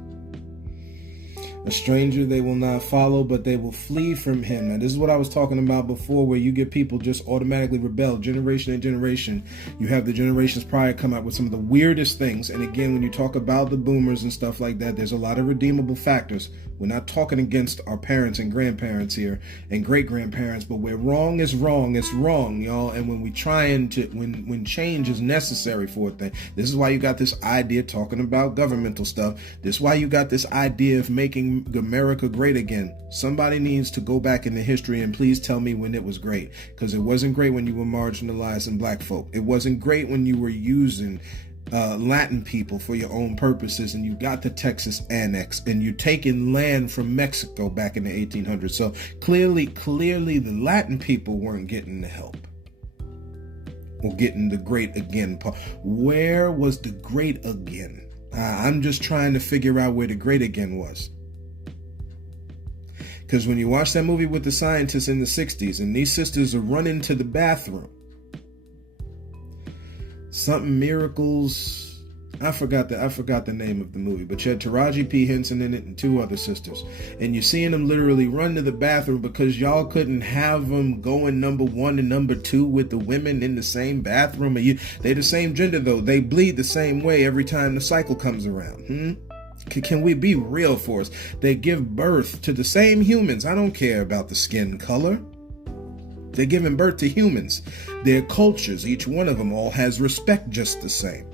A stranger they will not follow, but they will flee from him. Now, this is what I was talking about before, where you get people just automatically rebel generation and generation. You have the generations prior come out with some of the weirdest things. And again, when you talk about the boomers and stuff like that, there's a lot of redeemable factors. We're not talking against our parents and grandparents here and great-grandparents, but where wrong is wrong, it's wrong, y'all. And when we when change is necessary for a thing, this is why you got this idea talking about governmental stuff. This is why you got this idea of making America great again. Somebody needs to go back into history and please tell me when it was great, because it wasn't great when you were marginalizing black folk. It wasn't great when you were using Latin people for your own purposes, and you got the Texas annex, and you're taking land from Mexico back in the 1800s. So clearly the Latin people weren't getting the help or getting the great again. Where was the great again? I'm just trying to figure out where the great again was. Because when you watch that movie with the scientists in the 60s, and these sisters are running to the bathroom, something miracles, I forgot the name of the movie, but you had Taraji P. Henson in it and two other sisters, and you're seeing them literally run to the bathroom because y'all couldn't have them going number one and number two with the women in the same bathroom. They the same gender though, they bleed the same way every time the cycle comes around. Can we be real for us? They give birth to the same humans. I don't care about the skin color. They're giving birth to humans. Their cultures, each one of them all has respect just the same.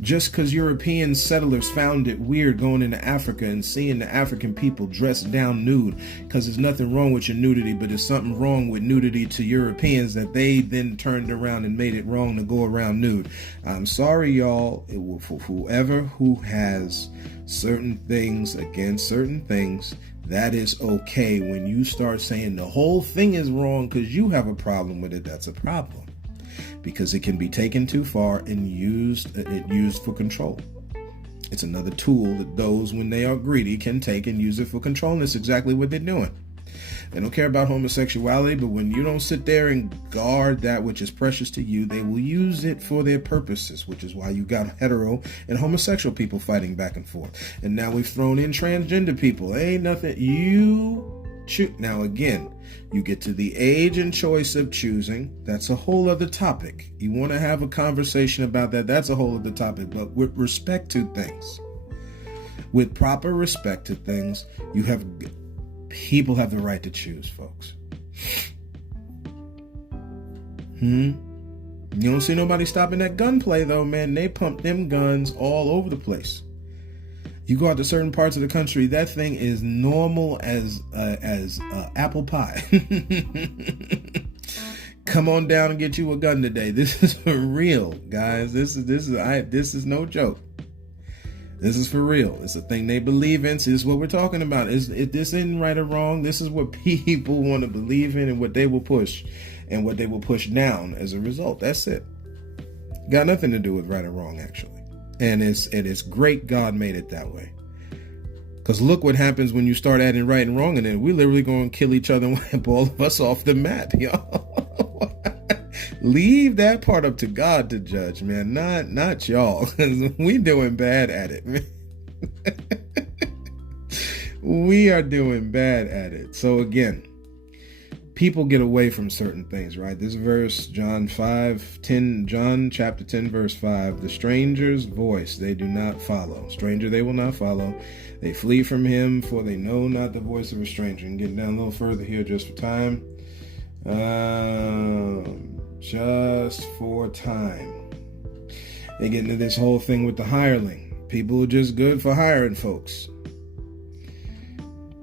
Just because European settlers found it weird going into Africa and seeing the African people dressed down nude, because there's nothing wrong with your nudity, but there's something wrong with nudity to Europeans that they then turned around and made it wrong to go around nude. I'm sorry, y'all. It will, for whoever who has certain things against certain things, that is okay. When you start saying the whole thing is wrong because you have a problem with it, that's a problem. Because it can be taken too far and used for control. It's another tool that those, when they are greedy, can take and use it for control. And that's exactly what they're doing. They don't care about homosexuality, but when you don't sit there and guard that which is precious to you, they will use it for their purposes, which is why you got hetero and homosexual people fighting back and forth. And now we've thrown in transgender people. Ain't nothing. Now again, you get to the age and choice of choosing. That's a whole other topic. You want to have a conversation about that. That's a whole other topic. But with respect to things, with proper respect to things, people have the right to choose, folks. You don't see nobody stopping that gunplay though, man. They pump them guns all over the place. You go out to certain parts of the country, that thing is normal as apple pie. Come on down and get you a gun today. This is for real, guys. This is no joke. This is for real. It's a thing they believe in. So this is what we're talking about. This isn't right or wrong. This is what people want to believe in and what they will push and what they will push down as a result. That's it. Got nothing to do with right or wrong, actually. And it's great God made it that way. Because look what happens when you start adding right and wrong, and then we're literally going to kill each other and wipe all of us off the map, y'all. Leave that part up to God to judge, man. Not y'all. We doing bad at it, man. We are doing bad at it. So again, people get away from certain things, right? This verse, John chapter 10, verse 5, the stranger's voice they do not follow. Stranger they will not follow. They flee from him, for they know not the voice of a stranger. And getting down a little further here just for time. Just for time. They get into this whole thing with the hireling. People are just good for hiring folks.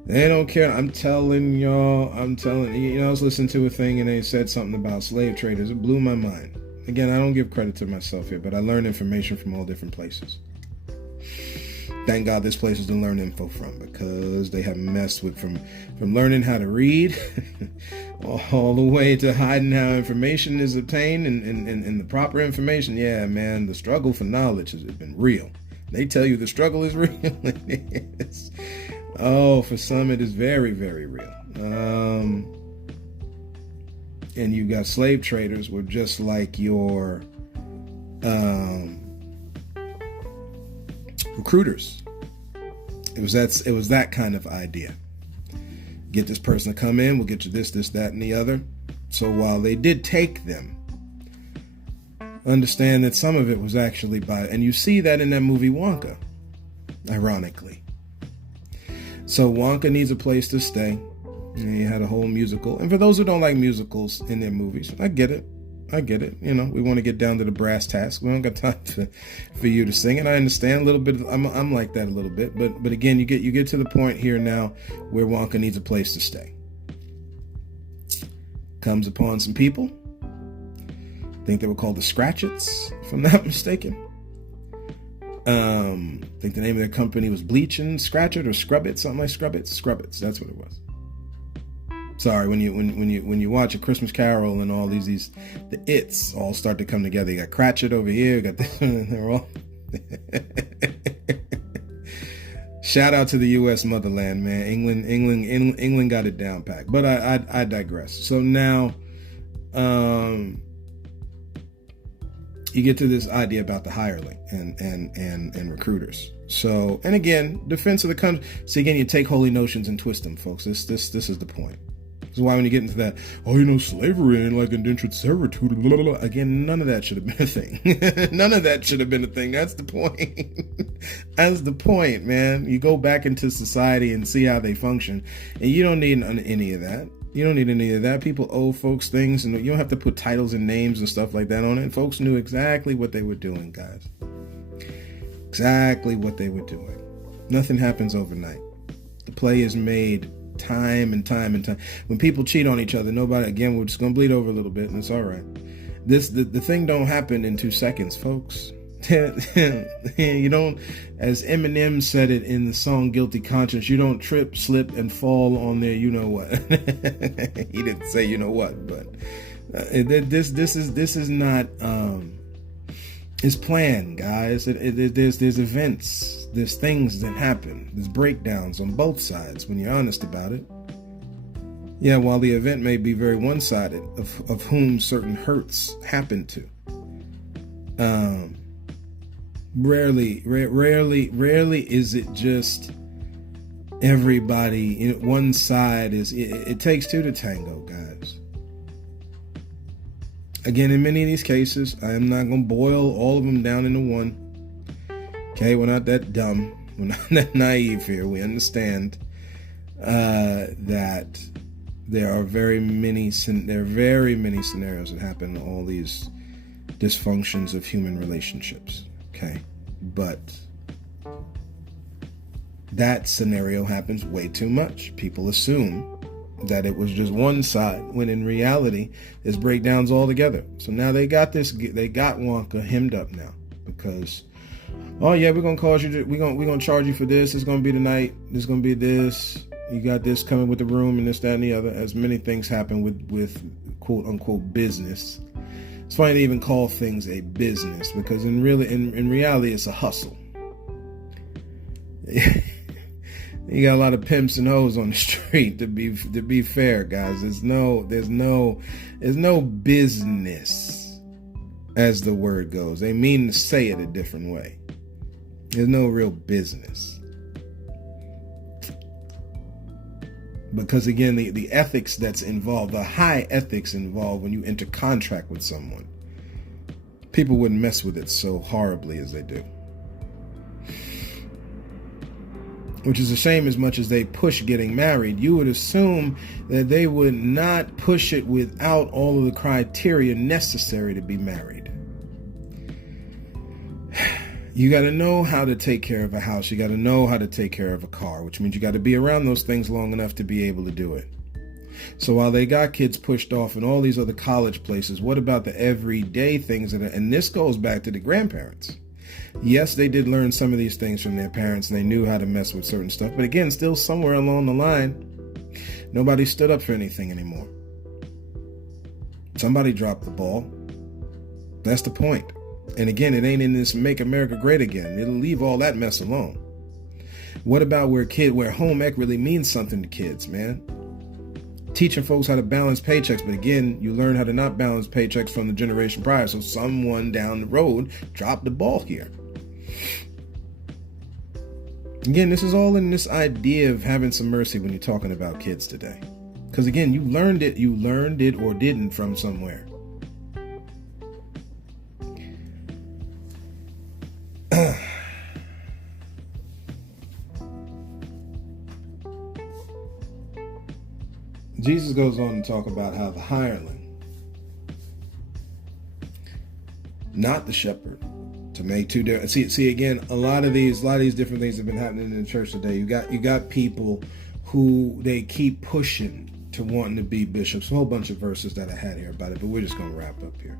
They don't care. I'm telling you, I was listening to a thing and they said something about slave traders. It blew my mind. Again, I don't give credit to myself here, but I learn information from all different places. Thank God this place is to learn info from, because they have messed with from learning how to read all the way to hiding how information is obtained and the proper information. Yeah, man, the struggle for knowledge has been real. They tell you the struggle is real. It is. Oh, for some it is very, very real. And you got slave traders were just like your recruiters. It was that kind of idea. Get this person to come in, we'll get you this, that, and the other. So while they did take them, understand that some of it was actually and you see that in that movie Wonka, ironically. So Wonka needs a place to stay. And he had a whole musical. And for those who don't like musicals in their movies, I get it. You know, we want to get down to the brass tacks. We don't got time for you to sing it. I understand a little bit. I'm like that a little bit. But again, you get to the point here now where Wonka needs a place to stay. Comes upon some people. I think they were called the Scratchets, if I'm not mistaken. I think the name of their company was Bleach and Scratch It or Scrub It, something like Scrubbits. That's what it was. Sorry, when you watch A Christmas Carol and all these the its all start to come together. You got Cratchit over here, you got this, they're all. Shout out to the U.S. motherland, man. England got it down packed. But I digress. So now, you get to this idea about the hireling and recruiters. So, and again, defense of the country. So again, you take holy notions and twist them, folks. This is the point. This is why when you get into that, slavery and like indentured servitude, blah, blah, blah. Again, none of that should have been a thing. None of that should have been a thing. That's the point. That's the point, man. You go back into society and see how they function, and you don't need any of that. You don't need any of that. People owe folks things, and you don't have to put titles and names and stuff like that on it. And folks knew exactly what they were doing, guys. Exactly what they were doing. Nothing happens overnight. The play is made time and time and time. When people cheat on each other, nobody, again, we're just going to bleed over a little bit, and it's all right. The thing don't happen in 2 seconds, folks. You don't, as Eminem said it in the song Guilty Conscience, you don't trip, slip, and fall on there, you know what. He didn't say you know what, but this is not it's planned, guys. There's events, there's things that happen, there's breakdowns on both sides when you're honest about it. Yeah, while the event may be very one-sided, of whom certain hurts happen to. Rarely is it just everybody. One side is. It takes two to tango, guys. Again, in many of these cases, I am not going to boil all of them down into one. Okay, we're not that dumb. We're not that naive here. We understand that there are very many scenarios that happen in all these dysfunctions of human relationships. Okay, but that scenario happens way too much. People assume that it was just one side, when in reality, there's breakdowns all together. So now they got Wonka hemmed up now because, oh yeah, we're gonna we're gonna charge you for this. It's gonna be tonight. There's gonna be this. You got this coming with the room and this, that, and the other. As many things happen with quote unquote business. It's funny to even call things a business because in reality it's a hustle. You got a lot of pimps and hoes on the street. To be fair, guys, there's no business, as the word goes. They mean to say it a different way. There's no real business. Because again, the ethics that's involved, the high ethics involved when you enter contract with someone, people wouldn't mess with it so horribly as they do. Which is a shame. As much as they push getting married, you would assume that they would not push it without all of the criteria necessary to be married. You got to know how to take care of a house. You got to know how to take care of a car, which means you got to be around those things long enough to be able to do it. So while they got kids pushed off in all these other college places, what about the everyday things and this goes back to the grandparents. Yes, they did learn some of these things from their parents and they knew how to mess with certain stuff. But again, still somewhere along the line, nobody stood up for anything anymore. Somebody dropped the ball. That's the point. And again, it ain't in this Make America Great Again. It'll leave all that mess alone. What about where home ec really means something to kids, man? Teaching folks how to balance paychecks. But again, you learn how to not balance paychecks from the generation prior. So someone down the road dropped the ball here. Again, this is all in this idea of having some mercy when you're talking about kids today. Because again, you learned it or didn't from somewhere. Jesus goes on to talk about how the hireling, not the shepherd, to make two different. See again, a lot of these different things have been happening in the church today. You got people who they keep pushing to wanting to be bishops. A whole bunch of verses that I had here about it, but we're just going to wrap up here.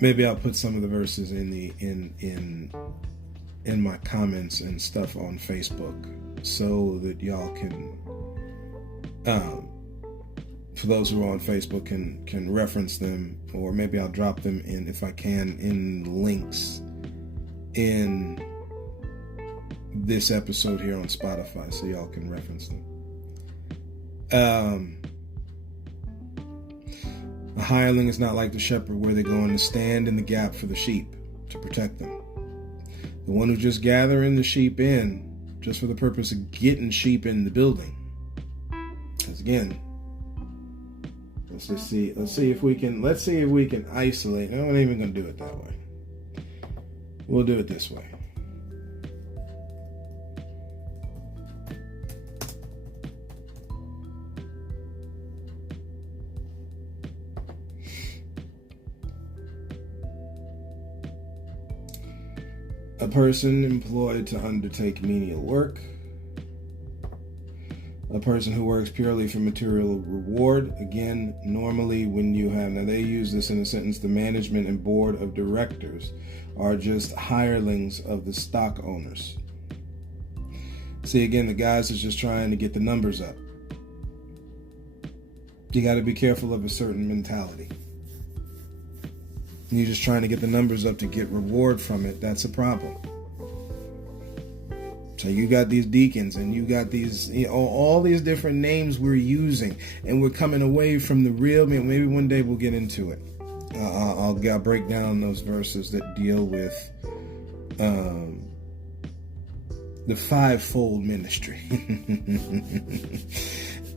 Maybe I'll put some of the verses in my comments and stuff on Facebook, so that y'all can, for those who are on Facebook, can reference them, or maybe I'll drop them in, if I can, in links in this episode here on Spotify, so y'all can reference them. A hireling is not like the shepherd, where they go in to stand in the gap for the sheep to protect them. The one who's just gathering the sheep in just for the purpose of getting sheep in the building. Because again, let's see if we can isolate. No, I'm not even going to do it that way. We'll do it this way. A person employed to undertake menial work. A person who works purely for material reward. Again, normally when you have, now they use this in a sentence, the management and board of directors are just hirelings of the stock owners. See, again, the guys is just trying to get the numbers up. You got to be careful of a certain mentality. You're just trying to get the numbers up to get reward from it. That's a problem. So you got these deacons and you got these, all these different names we're using, and we're coming away from the real. Maybe one day we'll get into it. I'll break down those verses that deal with the fivefold ministry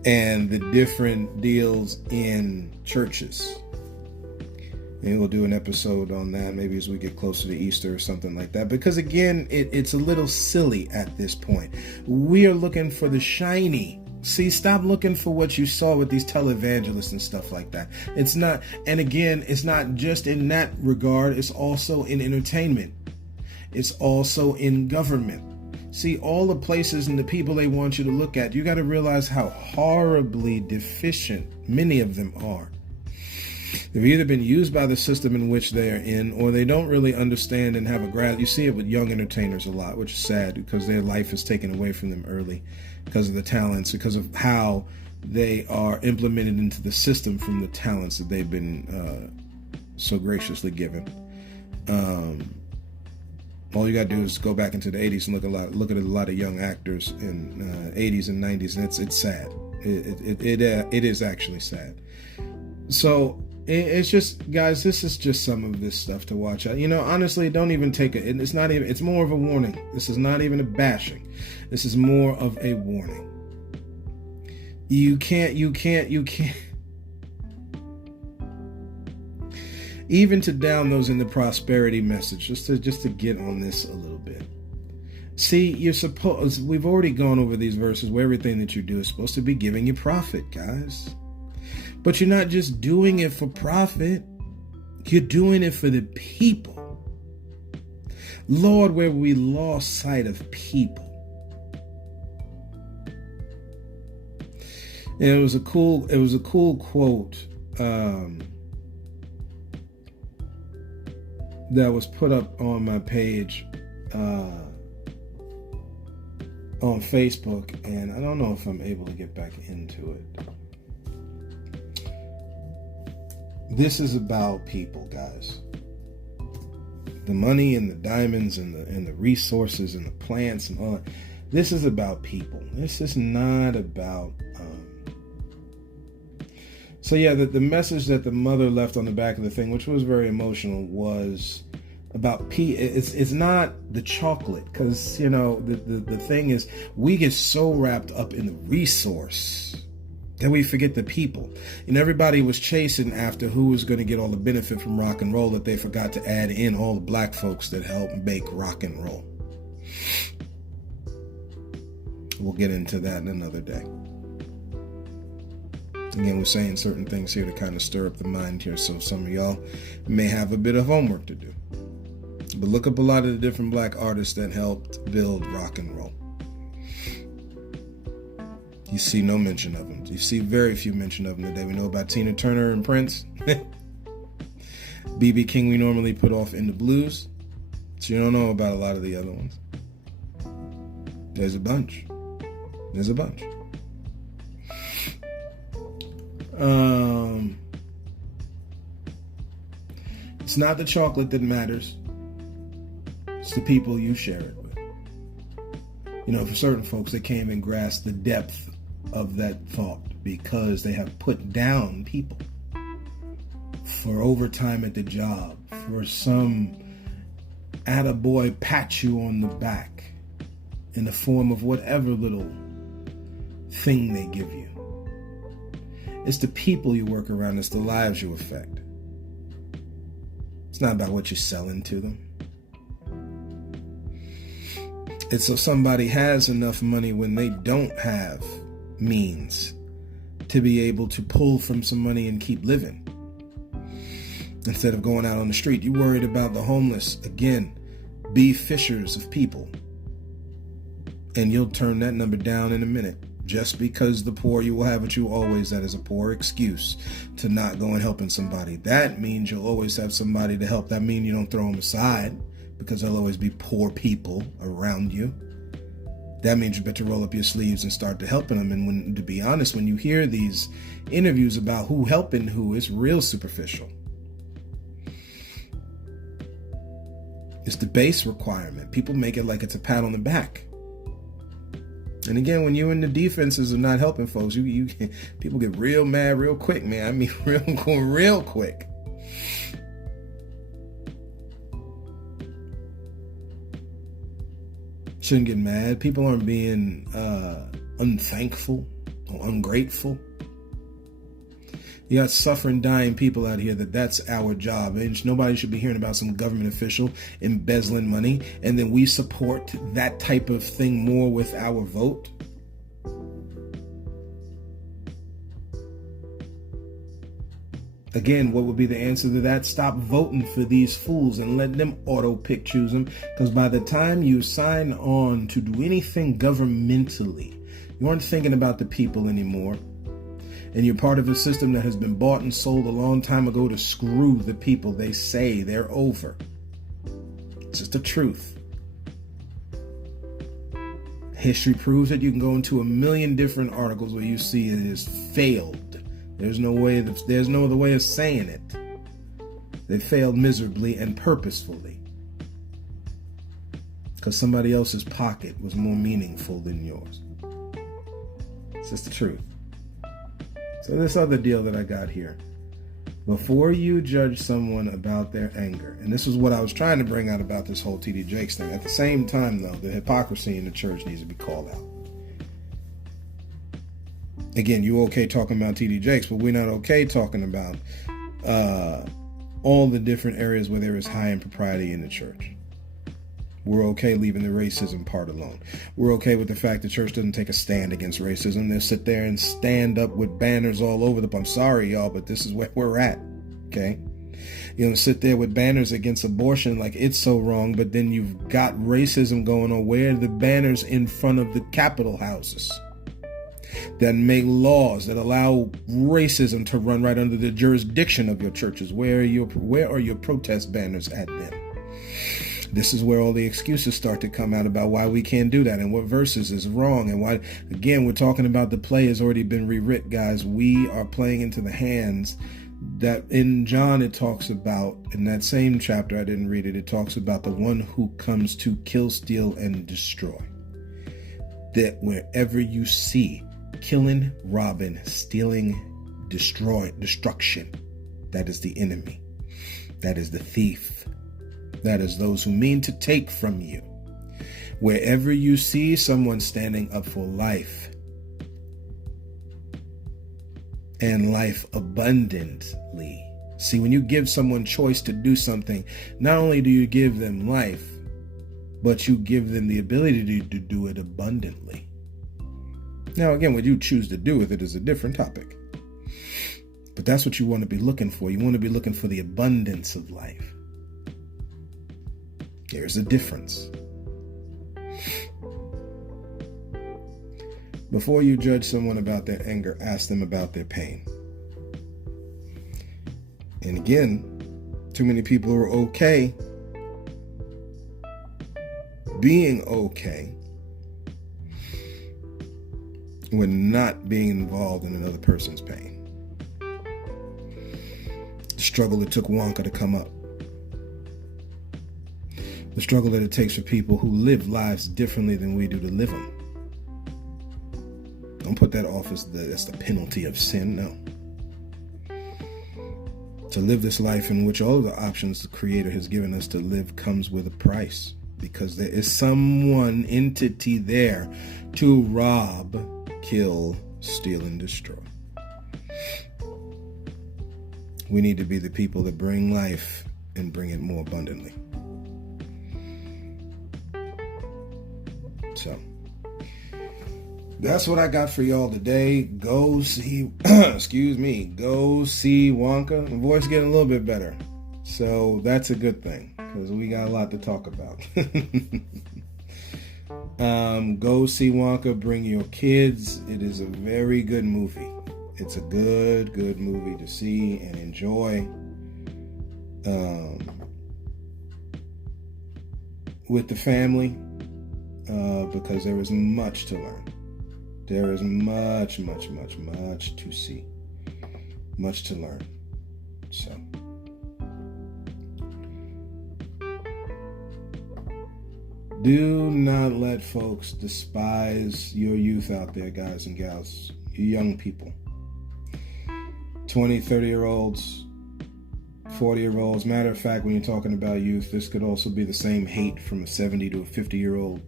and the different deals in churches. Maybe we'll do an episode on that, maybe as we get closer to Easter or something like that. Because again, it's a little silly at this point. We are looking for the shiny. See, stop looking for what you saw with these televangelists and stuff like that. It's not, and again, it's not just in that regard. It's also in entertainment. It's also in government. See, all the places and the people they want you to look at, you got to realize how horribly deficient many of them are. They've either been used by the system in which they are in, or they don't really understand and have a grasp. You see it with young entertainers a lot, which is sad, because their life is taken away from them early because of the talents, because of how they are implemented into the system from the talents that they've been so graciously given. All you got to do is go back into the 80s and look at a lot of young actors in 80s and 90s, and it's sad. It is actually sad. So it's just, guys, this is just some of this stuff to watch out. Honestly, don't even take it. It's not even, it's more of a warning. This is not even a bashing. This is more of a warning. You can't. Even to down those in the prosperity message, just to get on this a little bit. See, we've already gone over these verses where everything that you do is supposed to be giving you profit, guys. But you're not just doing it for profit. You're doing it for the people. Lord, where we lost sight of people. And it was a cool quote that was put up on my page on Facebook, and I don't know if I'm able to get back into it. This is about people, guys. The money and the diamonds and the resources and the plants and all that. This is about people. This is not about. So yeah, the message that the mother left on the back of the thing, which was very emotional, was about it's not the chocolate, because the thing is, we get so wrapped up in the resource that we forget the people. Everybody was chasing after who was going to get all the benefit from rock and roll, that they forgot to add in all the black folks that helped make rock and roll. We'll get into that in another day. Again, we're saying certain things here to kind of stir up the mind here, so some of y'all may have a bit of homework to do. But look up a lot of the different black artists that helped build rock and roll. You see no mention of them. You see very few mention of them today. We know about Tina Turner and Prince. B.B. King we normally put off in the blues. So you don't know about a lot of the other ones. There's a bunch. There's a bunch. It's not the chocolate that matters. It's the people you share it with. For certain folks, they can't even grasp the depth of that thought because they have put down people for overtime at the job, for some attaboy pat you on the back in the form of whatever little thing they give you. It's the people you work around. It's the lives you affect. It's not about what you're selling to them. It's so somebody has enough money when they don't have means to be able to pull from some money and keep living. Instead of going out on the street, you're worried about the homeless. Again, be fishers of people. And you'll turn that number down in a minute. Just because the poor, you will have what you always, that is a poor excuse to not go and helping somebody. That means you'll always have somebody to help. That means you don't throw them aside, because there'll always be poor people around you. That means you better roll up your sleeves and start to helping them. And to be honest, when you hear these interviews about who helping who, it's real superficial. It's the base requirement. People make it like it's a pat on the back. And again, when you're in the defenses of not helping folks, people get real mad real quick, man. I mean, real quick. Shouldn't get mad. People aren't being unthankful or ungrateful. You got suffering, dying people out here that's our job. And nobody should be hearing about some government official embezzling money, and then we support that type of thing more with our vote. Again, what would be the answer to that? Stop voting for these fools and let them auto-pick choose them. Because by the time you sign on to do anything governmentally, you aren't thinking about the people anymore. And you're part of a system that has been bought and sold a long time ago to screw the people. They say they're over. It's just the truth. History proves it. You can go into a million different articles where you see it has failed. There's no other way of saying it. They failed miserably and purposefully. Because somebody else's pocket was more meaningful than yours. It's just the truth. So this other deal that I got here. Before you judge someone about their anger, and this is what I was trying to bring out about this whole T.D. Jakes thing. At the same time, though, the hypocrisy in the church needs to be called out. Again, you're okay talking about T.D. Jakes, but we're not okay talking about all the different areas where there is high impropriety in the church. We're okay leaving the racism part alone. We're okay with the fact the church doesn't take a stand against racism. They'll sit there and stand up with banners all over the place. I'm sorry, y'all, but this is where we're at. Okay? You know, sit there with banners against abortion like it's so wrong, but then you've got racism going on. Where are the banners in front of the Capitol houses that make laws that allow racism to run right under the jurisdiction of your churches? Where are your protest banners at then? This is where all the excuses start to come out about why we can't do that and what verses is wrong and why. Again, we're talking about the play has already been rewritten, guys. We are playing into the hands That in John, it talks about, in that same chapter, I didn't read it, it talks about the one who comes to kill, steal, and destroy. That wherever you see killing, robbing, stealing, destruction, that is the enemy. That is the thief. That is those who mean to take from you. Wherever you see someone standing up for life and life abundantly. See, when you give someone choice to do something, not only do you give them life, but you give them the ability to do it abundantly. Now, again, what you choose to do with it is a different topic. But that's what you want to be looking for. You want to be looking for the abundance of life. There's a difference. Before you judge someone about their anger, ask them about their pain. And again, too many people are okay being okay when not being involved in another person's pain. The struggle it took Wonka to come up. The struggle that it takes for people who live lives differently than we do to live them. Don't put that off as that's the penalty of sin. No. To live this life in which all of the options the Creator has given us to live comes with a price, because there is someone, entity there to rob, kill, steal, and destroy. We need to be the people that bring life and bring it more abundantly. So that's what I got for y'all today. Go see, go see Wonka. My voice getting a little bit better. So that's a good thing, because we got a lot to talk about. Go see Wonka. Bring your kids. It is a very good movie. It's a good movie to see and enjoy. With the family, because there is much to learn. There is much to see. Much to learn. So. Do not let folks despise your youth out there, guys and gals. You young people. 20, 30-year-olds, 40-year-olds. Matter of fact, when you're talking about youth, this could also be the same hate from a 70 to a 50-year-old.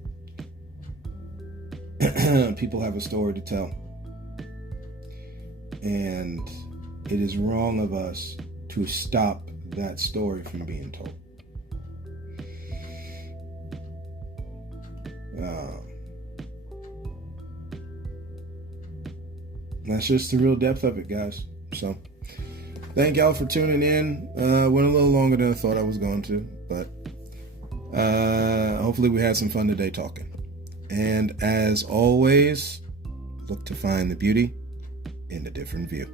People have a story to tell. And it is wrong of us to stop that story from being told. That's just the real depth of it, guys. So, thank y'all for tuning in. Went a little longer than I thought I was going to, but hopefully we had some fun today talking. And as always, look to find the beauty in a different view.